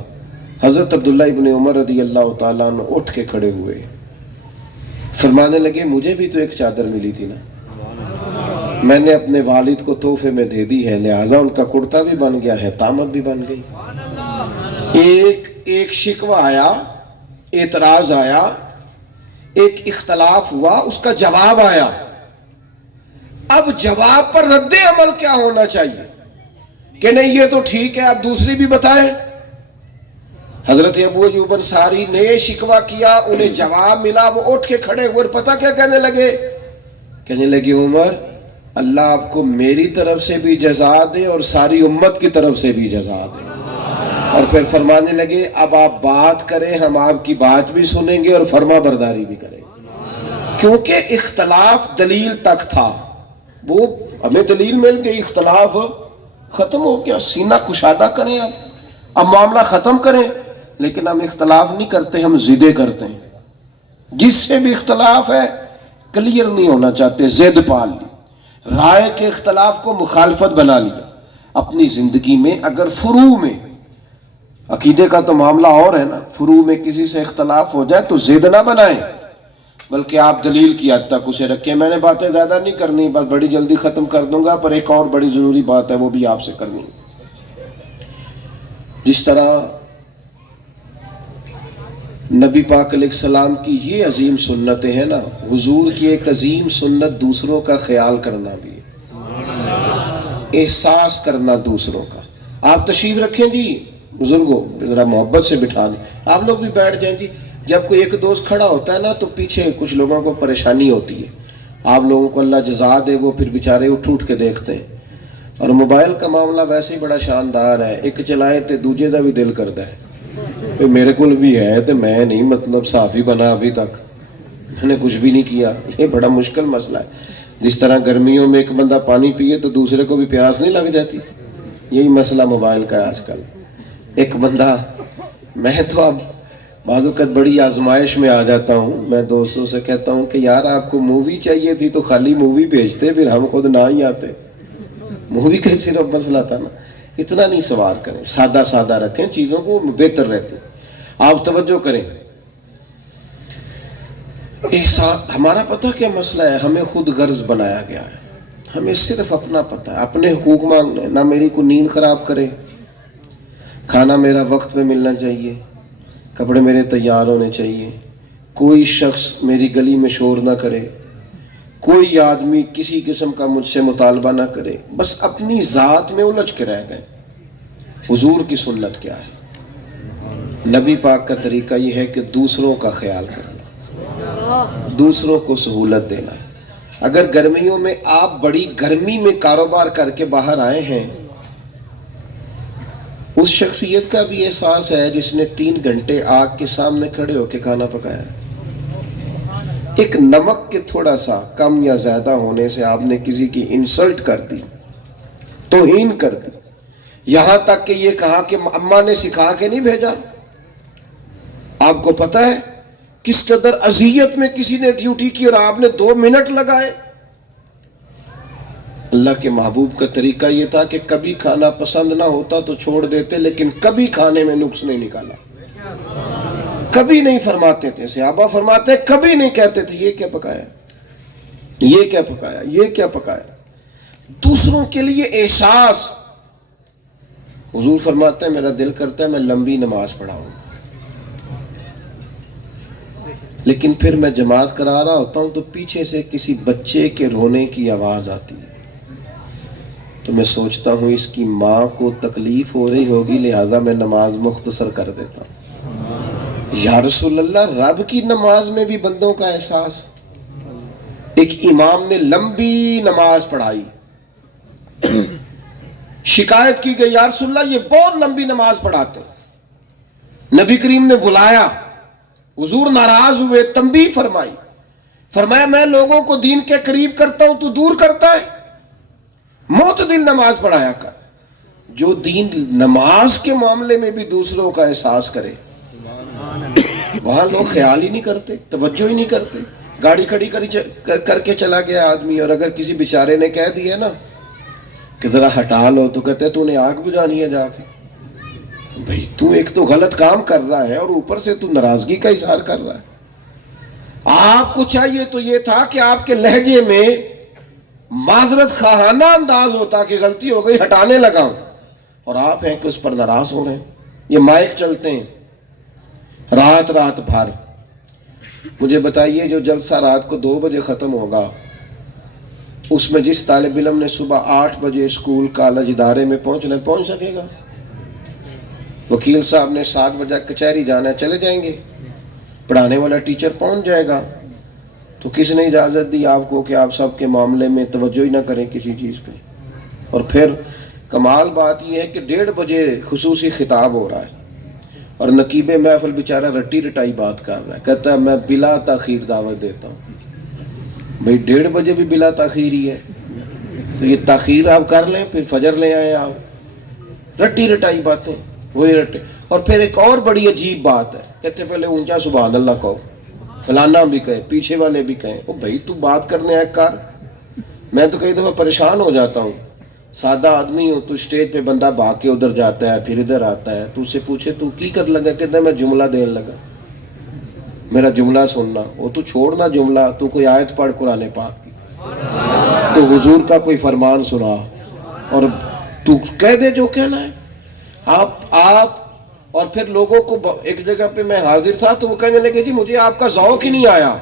حضرت عبداللہ ابن عمر رضی اللہ تعالیٰ عنہ اٹھ کے کھڑے ہوئے، فرمانے لگے مجھے بھی تو ایک چادر ملی تھی نا، میں نے اپنے والد کو تحفے میں دے دی ہے، لہٰذا ان کا کرتا بھی بن گیا ہے، تامت بھی بن گئی. ایک شکوہ آیا، اعتراض آیا، ایک اختلاف ہوا، اس کا جواب آیا. اب جواب پر رد عمل کیا ہونا چاہیے کہ نہیں یہ تو ٹھیک ہے، اب دوسری بھی بتائیں. حضرت ابو ایوب انصاری نے شکوہ کیا، انہیں جواب ملا، وہ اٹھ کے کھڑے ہوئے، پتہ کیا کہنے لگے؟ کہنے لگے عمر اللہ آپ کو میری طرف سے بھی جزا دے اور ساری امت کی طرف سے بھی جزا دے. اور پھر فرمانے لگے اب آپ بات کریں، ہم آپ کی بات بھی سنیں گے اور فرما برداری بھی کریں گے. کیونکہ اختلاف دلیل تک تھا، وہ ہمیں دلیل مل گئی، اختلاف ختم ہو گیا. سینہ کشادہ کریں، اب معاملہ ختم کریں. لیکن ہم اختلاف نہیں کرتے، ہم ضدیں کرتے ہیں. جس سے بھی اختلاف ہے کلیئر نہیں ہونا چاہتے، ضد پال لی، رائے کے اختلاف کو مخالفت بنا لیا. اپنی زندگی میں اگر فروع میں، عقیدے کا تو معاملہ اور ہے نا، فروع میں کسی سے اختلاف ہو جائے تو ضد نہ بنائیں، بلکہ آپ دلیل کی حد تک اسے رکھیں. میں نے باتیں زیادہ نہیں کرنی، بس بڑی جلدی ختم کر دوں گا، پر ایک اور بڑی ضروری بات ہے وہ بھی آپ سے کرنی. جس طرح نبی پاک علیہ السلام کی یہ عظیم سنتیں ہیں نا، حضور کی ایک عظیم سنت دوسروں کا خیال کرنا بھی ہے، احساس کرنا دوسروں کا. آپ تشریف رکھیں جی بزرگوں، ذرا محبت سے بٹھا دیں، آپ لوگ بھی بیٹھ جائیں جی. جب کوئی ایک دوست کھڑا ہوتا ہے نا تو پیچھے کچھ لوگوں کو پریشانی ہوتی ہے. آپ لوگوں کو اللہ جزا دے، وہ پھر بیچارے اٹھ کے دیکھتے ہیں. اور موبائل کا معاملہ ویسے ہی بڑا شاندار ہے، ایک چلائے تے دوجے دا بھی دل کرتا ہے. میرے کو بھی ہے تو میں نہیں مطلب صحافی بنا ابھی تک، میں نے کچھ بھی نہیں کیا. یہ بڑا مشکل مسئلہ ہے. جس طرح گرمیوں میں ایک بندہ پانی پیے تو دوسرے کو بھی پیاس نہیں لگ جاتی، یہی مسئلہ موبائل کا ہے آج کل. ایک بندہ، میں تو اب بعض اوقات بڑی آزمائش میں آ جاتا ہوں، میں دوستوں سے کہتا ہوں کہ یار آپ کو مووی چاہیے تھی تو خالی مووی بھیجتے، پھر ہم خود نہ ہی آتے. مووی کا صرف مسئلہ تھا نا. اتنا نہیں سوال کریں، سادہ سادہ رکھیں چیزوں کو، بہتر رہتے. آپ توجہ کریں. ہمارا پتہ کیا مسئلہ ہے، ہمیں خود غرض بنایا گیا ہے. ہمیں صرف اپنا پتہ ہے، اپنے حقوق مانگنے، نہ میری کو نیند خراب کرے، کھانا میرا وقت پہ ملنا چاہیے، کپڑے میرے تیار ہونے چاہیے، کوئی شخص میری گلی میں شور نہ کرے، کوئی آدمی کسی قسم کا مجھ سے مطالبہ نہ کرے، بس اپنی ذات میں الجھ کے رہ گئے۔ حضور کی سنت کیا ہے؟ نبی پاک کا طریقہ یہ ہے کہ دوسروں کا خیال کرنا، دوسروں کو سہولت دینا۔ اگر گرمیوں میں آپ بڑی گرمی میں کاروبار کر کے باہر آئے ہیں، اس شخصیت کا بھی احساس ہے جس نے 3 گھنٹے آگ کے سامنے کھڑے ہو کے کھانا پکایا۔ ایک نمک کے تھوڑا سا کم یا زیادہ ہونے سے آپ نے کسی کی انسلٹ کر دی، توہین کر دی، یہاں تک کہ یہ کہا کہ اماں نے سکھا کے نہیں بھیجا۔ آپ کو پتہ ہے کس قدر اذیت میں کسی نے ڈیوٹی کی اور آپ نے 2 منٹ لگائے۔ اللہ کے محبوب کا طریقہ یہ تھا کہ کبھی کھانا پسند نہ ہوتا تو چھوڑ دیتے، لیکن کبھی کھانے میں نقص نہیں نکالا، کبھی نہیں فرماتے تھے۔ صحابہ فرماتے کبھی نہیں کہتے تھے یہ کیا پکایا، یہ کیا پکایا، یہ کیا پکایا۔ دوسروں کے لیے احساس۔ حضور فرماتے ہیں میرا دل کرتا ہے میں لمبی نماز پڑھاؤں، لیکن پھر میں جماعت کرا رہا ہوتا ہوں تو پیچھے سے کسی بچے کے رونے کی آواز آتی ہے، تو میں سوچتا ہوں اس کی ماں کو تکلیف ہو رہی ہوگی، لہذا میں نماز مختصر کر دیتا ہوں۔ یا رسول اللہ، رب کی نماز میں بھی بندوں کا احساس۔ ایک امام نے لمبی نماز پڑھائی، شکایت کی گئی یا رسول اللہ یہ بہت لمبی نماز پڑھاتے ہیں۔ نبی کریم نے بلایا، حضور ناراض ہوئے، تنبیہ فرمائی، فرمایا میں لوگوں کو دین کے قریب کرتا ہوں تو دور کرتا ہے، معتدل نماز پڑھایا کر۔ جو دین نماز کے معاملے میں بھی دوسروں کا احساس کرے، وہاں لوگ خیال ہی نہیں کرتے، توجہ ہی نہیں کرتے۔ گاڑی کھڑی کر کے چلا گیا آدمی، اور اگر کسی بیچارے نے کہہ دیا نا کہ ذرا ہٹا لو تو کہتے تو نے آگ بجھانی ہے جا کے۔ بھئی تو ایک تو غلط کام کر رہا ہے اور اوپر سے تو ناراضگی کا اظہار کر رہا ہے۔ آپ کو چاہیے تو یہ تھا کہ آپ کے لہجے میں معذرت خواہانہ انداز ہوتا کہ غلطی ہو گئی ہٹانے لگا ہوں، اور آپ ہیں کہ اس پر ناراض ہو رہے ہیں۔ یہ مائک چلتے ہیں رات بھر۔ مجھے بتائیے جو جلسہ رات کو 2 بجے ختم ہوگا، اس میں جس طالب علم نے صبح 8 بجے اسکول کالج ادارے میں پہنچنا ہے پہنچ سکے گا؟ وکیل صاحب نے 7 بجے کچہری جانا ہے چلے جائیں گے؟ پڑھانے والا ٹیچر پہنچ جائے گا؟ تو کس نے اجازت دی آپ کو کہ آپ سب کے معاملے میں توجہ ہی نہ کریں کسی چیز پہ؟ اور پھر کمال بات یہ ہے کہ 1:30 بجے خصوصی خطاب ہو رہا ہے اور نقیب محفل بیچارہ رٹی رٹائی بات کر رہا ہے، کہتا ہے میں بلا تاخیر دعوت دیتا ہوں۔ بھئی 1:30 بجے بھی بلا تاخیر ہی ہے، تو یہ تاخیر آپ کر لیں پھر فجر لے آئیں آپ۔ رٹی رٹائی باتیں وہی رٹے۔ اور پھر ایک اور بڑی عجیب بات ہے، کہتے پہلے اونچا سبحان اللہ کہو، فلانا بھی کہے، پیچھے والے بھی کہیں۔ او بھئی تو بات کرنے آئے کر۔ میں تو کئی دفعہ پریشان ہو جاتا ہوں، سادہ آدمی ہوں تو اسٹیج پہ بندہ بھاگ کے ادھر جاتا ہے پھر ادھر آتا ہے، تو اس سے پوچھے تو کی کر لگا، کہتا ہے میں جملہ دین لگا، میرا جملہ سننا۔ وہ تو چھوڑنا جملہ، تو کوئی آیت پڑھ قرآن پاک کی، تو حضور کا کوئی فرمان سنا اور تو کہہ دے جو کہنا ہے۔ آپ اور پھر لوگوں کو ایک جگہ پہ میں حاضر تھا تو وہ کہنے لگے جی مجھے آپ کا ذوق ہی نہیں آیا۔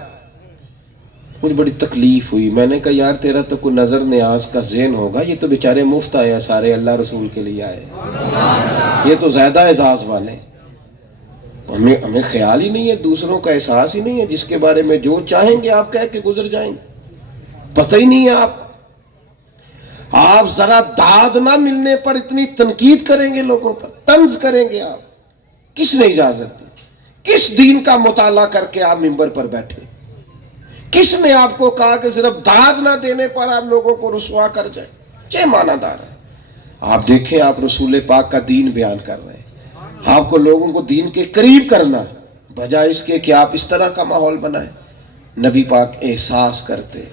مجھے بڑی تکلیف ہوئی، میں نے کہا یار تیرا تو کوئی نظر نیاز کا ذہن ہوگا، یہ تو بیچارے مفت آئے سارے اللہ رسول کے لیے آئے، یہ تو زیادہ اعزاز والے۔ ہمیں خیال ہی نہیں ہے، دوسروں کا احساس ہی نہیں ہے، جس کے بارے میں جو چاہیں گے آپ کہہ کے گزر جائیں گے، پتہ ہی نہیں ہے آپ کو۔ آپ ذرا داد نہ ملنے پر اتنی تنقید کریں گے، لوگوں پر طنز کریں گے آپ، کس نے اجازت دی؟ کس دین کا مطالعہ کر کے آپ منبر پر بیٹھے؟ کس نے آپ کو کہا کہ صرف داد نہ دینے پر آپ لوگوں کو رسوا کر جائیں؟ چہ معنی دار ہے۔ آپ دیکھیں آپ رسول پاک کا دین بیان کر رہے ہیں، آپ کو لوگوں کو دین کے قریب کرنا ہے، بجائے اس کے کہ آپ اس طرح کا ماحول بنائیں۔ نبی پاک احساس کرتے،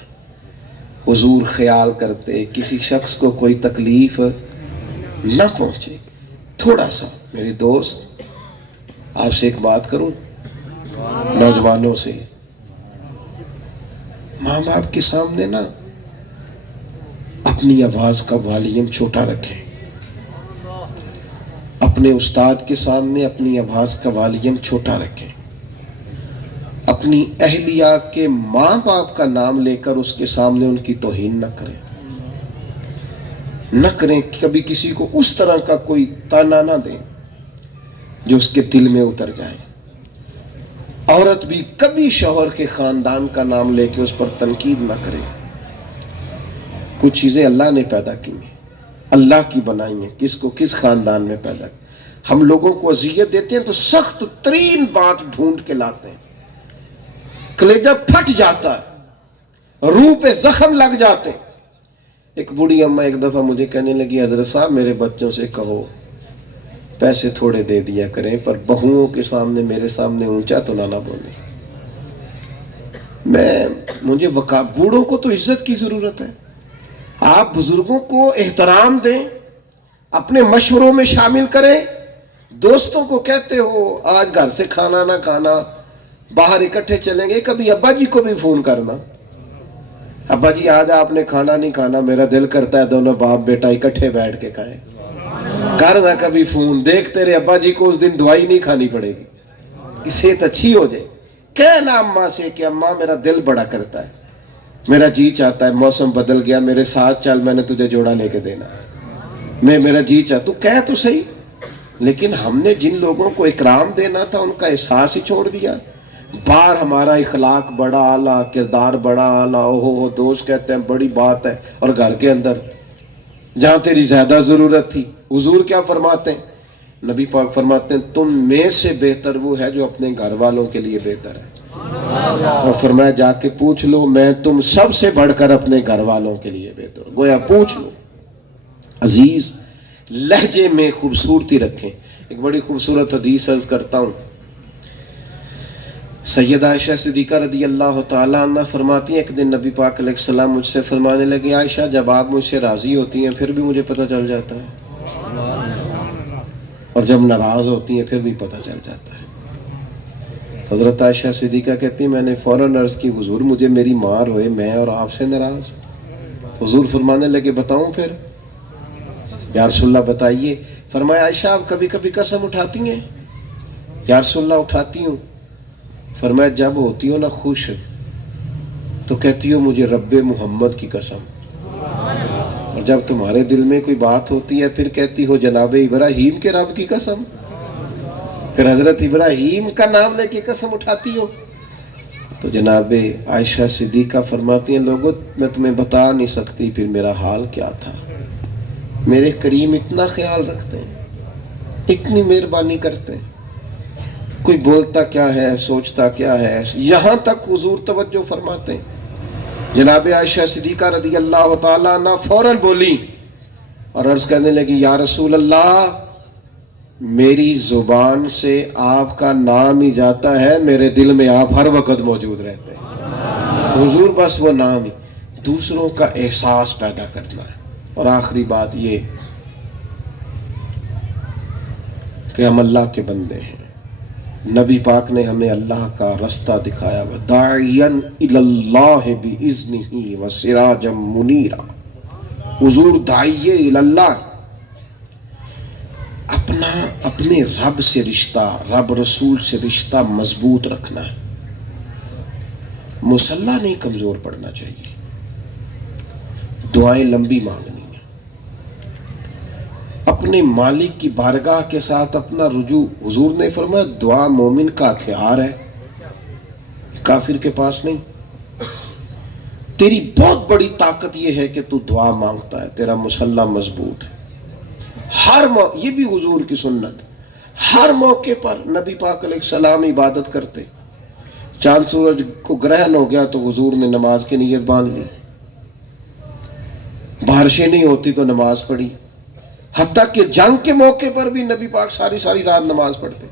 حضور خیال کرتے کسی شخص کو کوئی تکلیف نہ پہنچے۔ تھوڑا سا میرے دوست آپ سے ایک بات کروں، نوجوانوں سے، ماں باپ کے سامنے نا اپنی آواز کا والیوم چھوٹا رکھیں. اپنے استاد کے سامنے اپنی آواز کا والیوم چھوٹا رکھیں. اپنی اہلیہ کے ماں باپ کا نام لے کر اس کے سامنے ان کی توہین نہ کریں. نہ کریں، کبھی کسی کو اس طرح کا کوئی تانا نہ دیں جو اس کے دل میں اتر جائے. عورت بھی کبھی شوہر کے خاندان کا نام لے کے اس پر تنقید نہ کرے. کچھ چیزیں اللہ نے پیدا کی ہیں، اللہ کی بنائی ہیں، کس کو کس خاندان میں پیدا کی. ہم لوگوں کو اذیت دیتے ہیں تو سخت ترین بات ڈھونڈ کے لاتے ہیں، کلیجہ پھٹ جاتا ہے، روح پہ زخم لگ جاتے ہیں. ایک بوڑھی اماں ایک دفعہ مجھے کہنے لگی، حضرت صاحب میرے بچوں سے کہو پیسے تھوڑے دے دیا کریں، پر بہوؤں کے سامنے میرے سامنے اونچا تو نہ بولیں. مجھے بوڑھوں کو تو عزت کی ضرورت ہے. آپ بزرگوں کو احترام دیں، اپنے مشوروں میں شامل کریں. دوستوں کو کہتے ہو آج گھر سے کھانا نہ کھانا، باہر اکٹھے چلیں گے، کبھی ابا جی کو بھی فون کرنا، ابا جی آج آپ نے کھانا نہیں کھانا، میرا دل کرتا ہے دونوں باپ بیٹا اکٹھے بیٹھ کے کھائیں. کرنا کبھی فون، دیکھتے رہے ابا جی کو اس دن دوائی نہیں کھانی پڑے گی کہ صحت اچھی ہو جائے. کہنا اماں سے کہ اماں میرا دل بڑا کرتا ہے، میرا جی چاہتا ہے، موسم بدل گیا، میرے ساتھ چل، میں نے تجھے جوڑا لے کے دینا، میرا جی چاہتا. تو کہہ تو صحیح. لیکن ہم نے جن لوگوں کو اکرام دینا تھا ان کا احساس ہی چھوڑ دیا. باہر ہمارا اخلاق بڑا اعلیٰ، کردار بڑا اعلیٰ، اوہو دوست کہتے ہیں بڑی بات ہے، اور گھر کے اندر جہاں تیری زیادہ ضرورت تھی. حضور کیا فرماتے ہیں؟ نبی پاک فرماتے ہیں تم میں سے بہتر وہ ہے جو اپنے گھر والوں کے لیے بہتر ہے. اور فرمایا جا کے پوچھ لو، میں تم سب سے بڑھ کر اپنے گھر والوں کے لیے بہتر ہوں. گویا پوچھ لو. عزیز لہجے میں خوبصورتی رکھیں. ایک بڑی خوبصورت حدیث عرض کرتا ہوں. سیدہ عائشہ صدیقہ رضی اللہ تعالیٰ عنہ فرماتی ہیں ایک دن نبی پاک علیہ السلام مجھ سے فرمانے لگے، عائشہ جب آپ مجھ سے راضی ہوتی ہیں پھر بھی مجھے پتہ چل جاتا ہے، اور جب ناراض ہوتی ہیں پھر بھی پتہ چل جاتا ہے. حضرت عائشہ صدیقہ کہتی ہیں میں نے فوراً عرض کی حضور مجھے میری ماں روئے، میں اور آپ سے ناراض. حضور فرمانے لگے بتاؤں پھر؟ یا رسول اللہ بتائیے. فرمایا عائشہ آپ کبھی کبھی قسم اٹھاتی ہیں؟ یا رسول اللہ اٹھاتی ہوں. فرمایا جب ہوتی ہو نا خوش تو کہتی ہو مجھے رب محمد کی قسم، اور جب تمہارے دل میں کوئی بات ہوتی ہے پھر کہتی ہو جناب ابراہیم کے رب کی قسم. پھر حضرت ابراہیم کا نام لے کے قسم اٹھاتی ہو. تو جناب عائشہ صدیقہ فرماتی ہیں لوگوں میں تمہیں بتا نہیں سکتی پھر میرا حال کیا تھا. میرے کریم اتنا خیال رکھتے ہیں، اتنی مہربانی کرتے ہیں، کوئی بولتا کیا ہے سوچتا کیا ہے. یہاں تک حضور توجہ فرماتے ہیں. جناب عائشہ صدیقہ رضی اللہ تعالیٰ عنہ فوراً بولی اور عرض کرنے لگی یا رسول اللہ میری زبان سے آپ کا نام ہی جاتا ہے، میرے دل میں آپ ہر وقت موجود رہتے ہیں. حضور بس وہ نام ہی، دوسروں کا احساس پیدا کرنا ہے. اور آخری بات یہ کہ ہم اللہ کے بندے ہیں. نبی پاک نے ہمیں اللہ کا رستہ دکھایا ہوا، داعین الی اللہ باذنہ وسراجا منیرا. حضور داعیے الی اللہ، اپنے رب سے رشتہ، رب رسول سے رشتہ مضبوط رکھنا ہے. مصلی نہیں کمزور پڑنا چاہیے، دعائیں لمبی مانگنی ہیں، اپنے مالک کی بارگاہ کے ساتھ اپنا رجوع. حضور نے فرمایا دعا مومن کا ہتھیار ہے، کافر کے پاس نہیں. تیری بہت بڑی طاقت یہ ہے کہ تو دعا مانگتا ہے، تیرا مصلی مضبوط ہے. ہر یہ بھی حضور کی سنت، ہر موقع پر نبی پاک علیہ السلام عبادت کرتے. چاند سورج کو گرہن ہو گیا تو حضور نے نماز کی نیت باندھ لی، بارشیں نہیں ہوتی تو نماز پڑھی، حتیٰ کہ جنگ کے موقع پر بھی نبی پاک ساری رات نماز پڑھتے.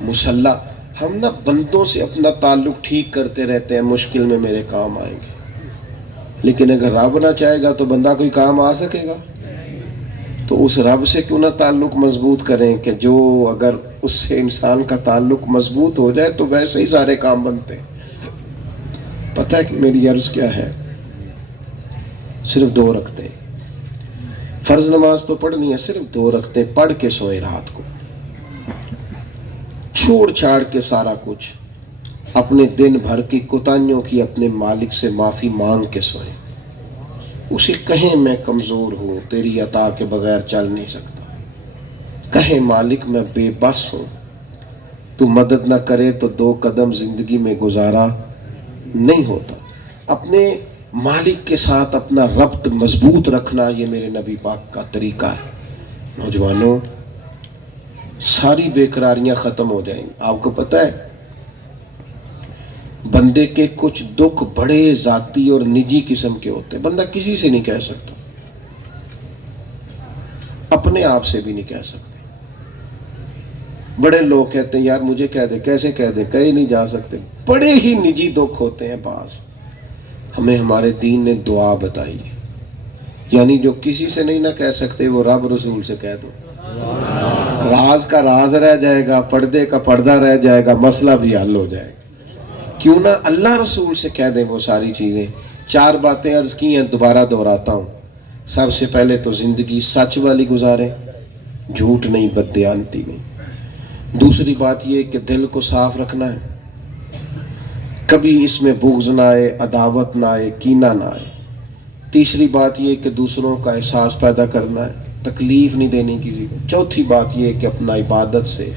مصلی ہم نا بندوں سے اپنا تعلق ٹھیک کرتے رہتے ہیں، مشکل میں میرے کام آئیں گے، لیکن اگر رب نہ چاہے گا تو بندہ کوئی کام آ سکے گا؟ تو اس رب سے کیوں نہ تعلق مضبوط کریں کہ جو اگر اس سے انسان کا تعلق مضبوط ہو جائے تو ویسے ہی سارے کام بنتے ہیں. پتہ ہے کہ میری عرض کیا ہے؟ صرف 2 رکعتیں. فرض نماز تو پڑھنی ہے، صرف 2 رکعتیں پڑھ کے سوئے رات کو، چھوڑ چھاڑ کے سارا کچھ، اپنے دن بھر کی کوتاہیوں کی اپنے مالک سے معافی مانگ کے سوئیں. اسے کہیں میں کمزور ہوں، تیری عطا کے بغیر چل نہیں سکتا. کہیں مالک میں بے بس ہوں، تو مدد نہ کرے تو 2 قدم زندگی میں گزارا نہیں ہوتا. اپنے مالک کے ساتھ اپنا ربط مضبوط رکھنا، یہ میرے نبی پاک کا طریقہ ہے. نوجوانوں، ساری بے قراریاں ختم ہو جائیں گی. آپ کو پتہ ہے بندے کے کچھ دکھ بڑے ذاتی اور نجی قسم کے ہوتے ہیں، بندہ کسی سے نہیں کہہ سکتا، اپنے آپ سے بھی نہیں کہہ سکتے. بڑے لوگ کہتے ہیں یار مجھے کہہ دے، کیسے کہہ دے، کہیں نہیں جا سکتے. بڑے ہی نجی دکھ ہوتے ہیں بعض. ہمیں ہمارے دین نے دعا بتائی ہے، یعنی جو کسی سے نہیں نہ کہہ سکتے وہ رب رسول سے کہہ دو. راز کا راز رہ جائے گا، پردے کا پردہ رہ جائے گا، مسئلہ بھی حل ہو جائے گا. کیوں نہ اللہ رسول سے کہہ دیں وہ ساری چیزیں. 4 باتیں عرض کی ہیں، دوبارہ دہراتا ہوں. سب سے پہلے تو زندگی سچ والی گزاریں، جھوٹ نہیں، بددیانتی نہیں. دوسری بات یہ کہ دل کو صاف رکھنا ہے، کبھی اس میں بغض نہ آئے، عداوت نہ آئے، کینہ نہ آئے. تیسری بات یہ کہ دوسروں کا احساس پیدا کرنا ہے، تکلیف نہیں دینی کسی کو. چوتھی بات یہ کہ اپنا عبادت سے،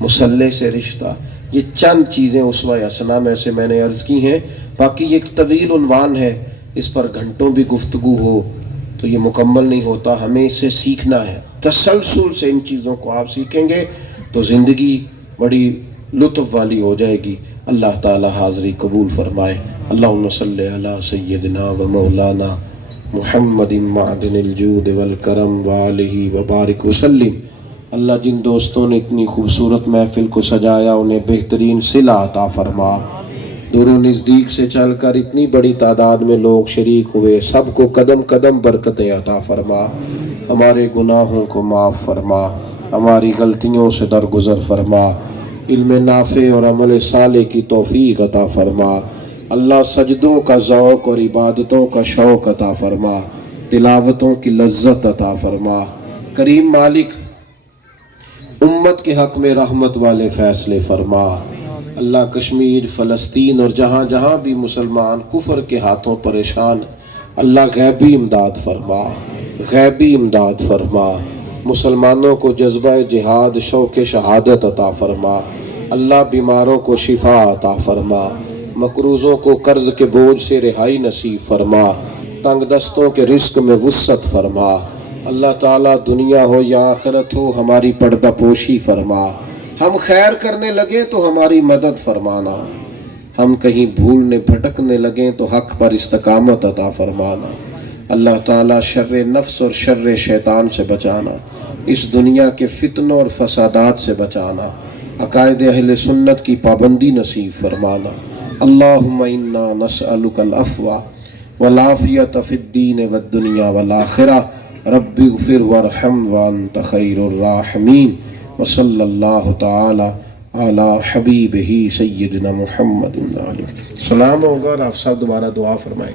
مصلی سے رشتہ. یہ چند چیزیں اسوہ حسنہ میں سے میں نے عرض کی ہیں. باقی یہ ایک طویل عنوان ہے، اس پر گھنٹوں بھی گفتگو ہو تو یہ مکمل نہیں ہوتا. ہمیں اس سے سیکھنا ہے، تسلسل سے ان چیزوں کو آپ سیکھیں گے تو زندگی بڑی لطف والی ہو جائے گی. اللہ تعالی حاضری قبول فرمائے. اللہم صلی علی سیدنا و مولانا محمد معدن الجود والکرم وآلہ وبارک وسلم. اللہ جن دوستوں نے اتنی خوبصورت محفل کو سجایا انہیں بہترین صلہ عطا فرما. دور و نزدیک سے چل کر اتنی بڑی تعداد میں لوگ شریک ہوئے، سب کو قدم قدم برکتیں عطا فرما. ہمارے گناہوں کو معاف فرما، ہماری غلطیوں سے درگزر فرما. علم نافع اور عمل صالح کی توفیق عطا فرما. اللہ سجدوں کا ذوق اور عبادتوں کا شوق عطا فرما، تلاوتوں کی لذت عطا فرما. کریم مالک، امت کے حق میں رحمت والے فیصلے فرما. اللہ کشمیر، فلسطین اور جہاں جہاں بھی مسلمان کفر کے ہاتھوں پریشان، اللہ غیبی امداد فرما، غیبی امداد فرما. مسلمانوں کو جذبہ جہاد، شوق شہادت عطا فرما. اللہ بیماروں کو شفا عطا فرما، مقروضوں کو قرض کے بوجھ سے رہائی نصیب فرما، تنگ دستوں کے رزق میں وسعت فرما. اللہ تعالیٰ دنیا ہو یا آخرت ہو ہماری پردہ پوشی فرما. ہم خیر کرنے لگیں تو ہماری مدد فرمانا، ہم کہیں بھولنے بھٹکنے لگیں تو حق پر استقامت عطا فرمانا. اللہ تعالیٰ شر نفس اور شر شیطان سے بچانا، اس دنیا کے فتنوں اور فسادات سے بچانا، عقائد اہل سنت کی پابندی نصیب فرمانا. اللہم انا نسألک العفو والعافیۃ فی الدین والدنیا والآخرہ. رب اغفر وارحم وانت خیر الراحمین. وصلی اللہ تعالی علی حبیبہ سیدنا محمد. سلام ہوگا اور آپ سب دوبارہ دعا فرمائیں.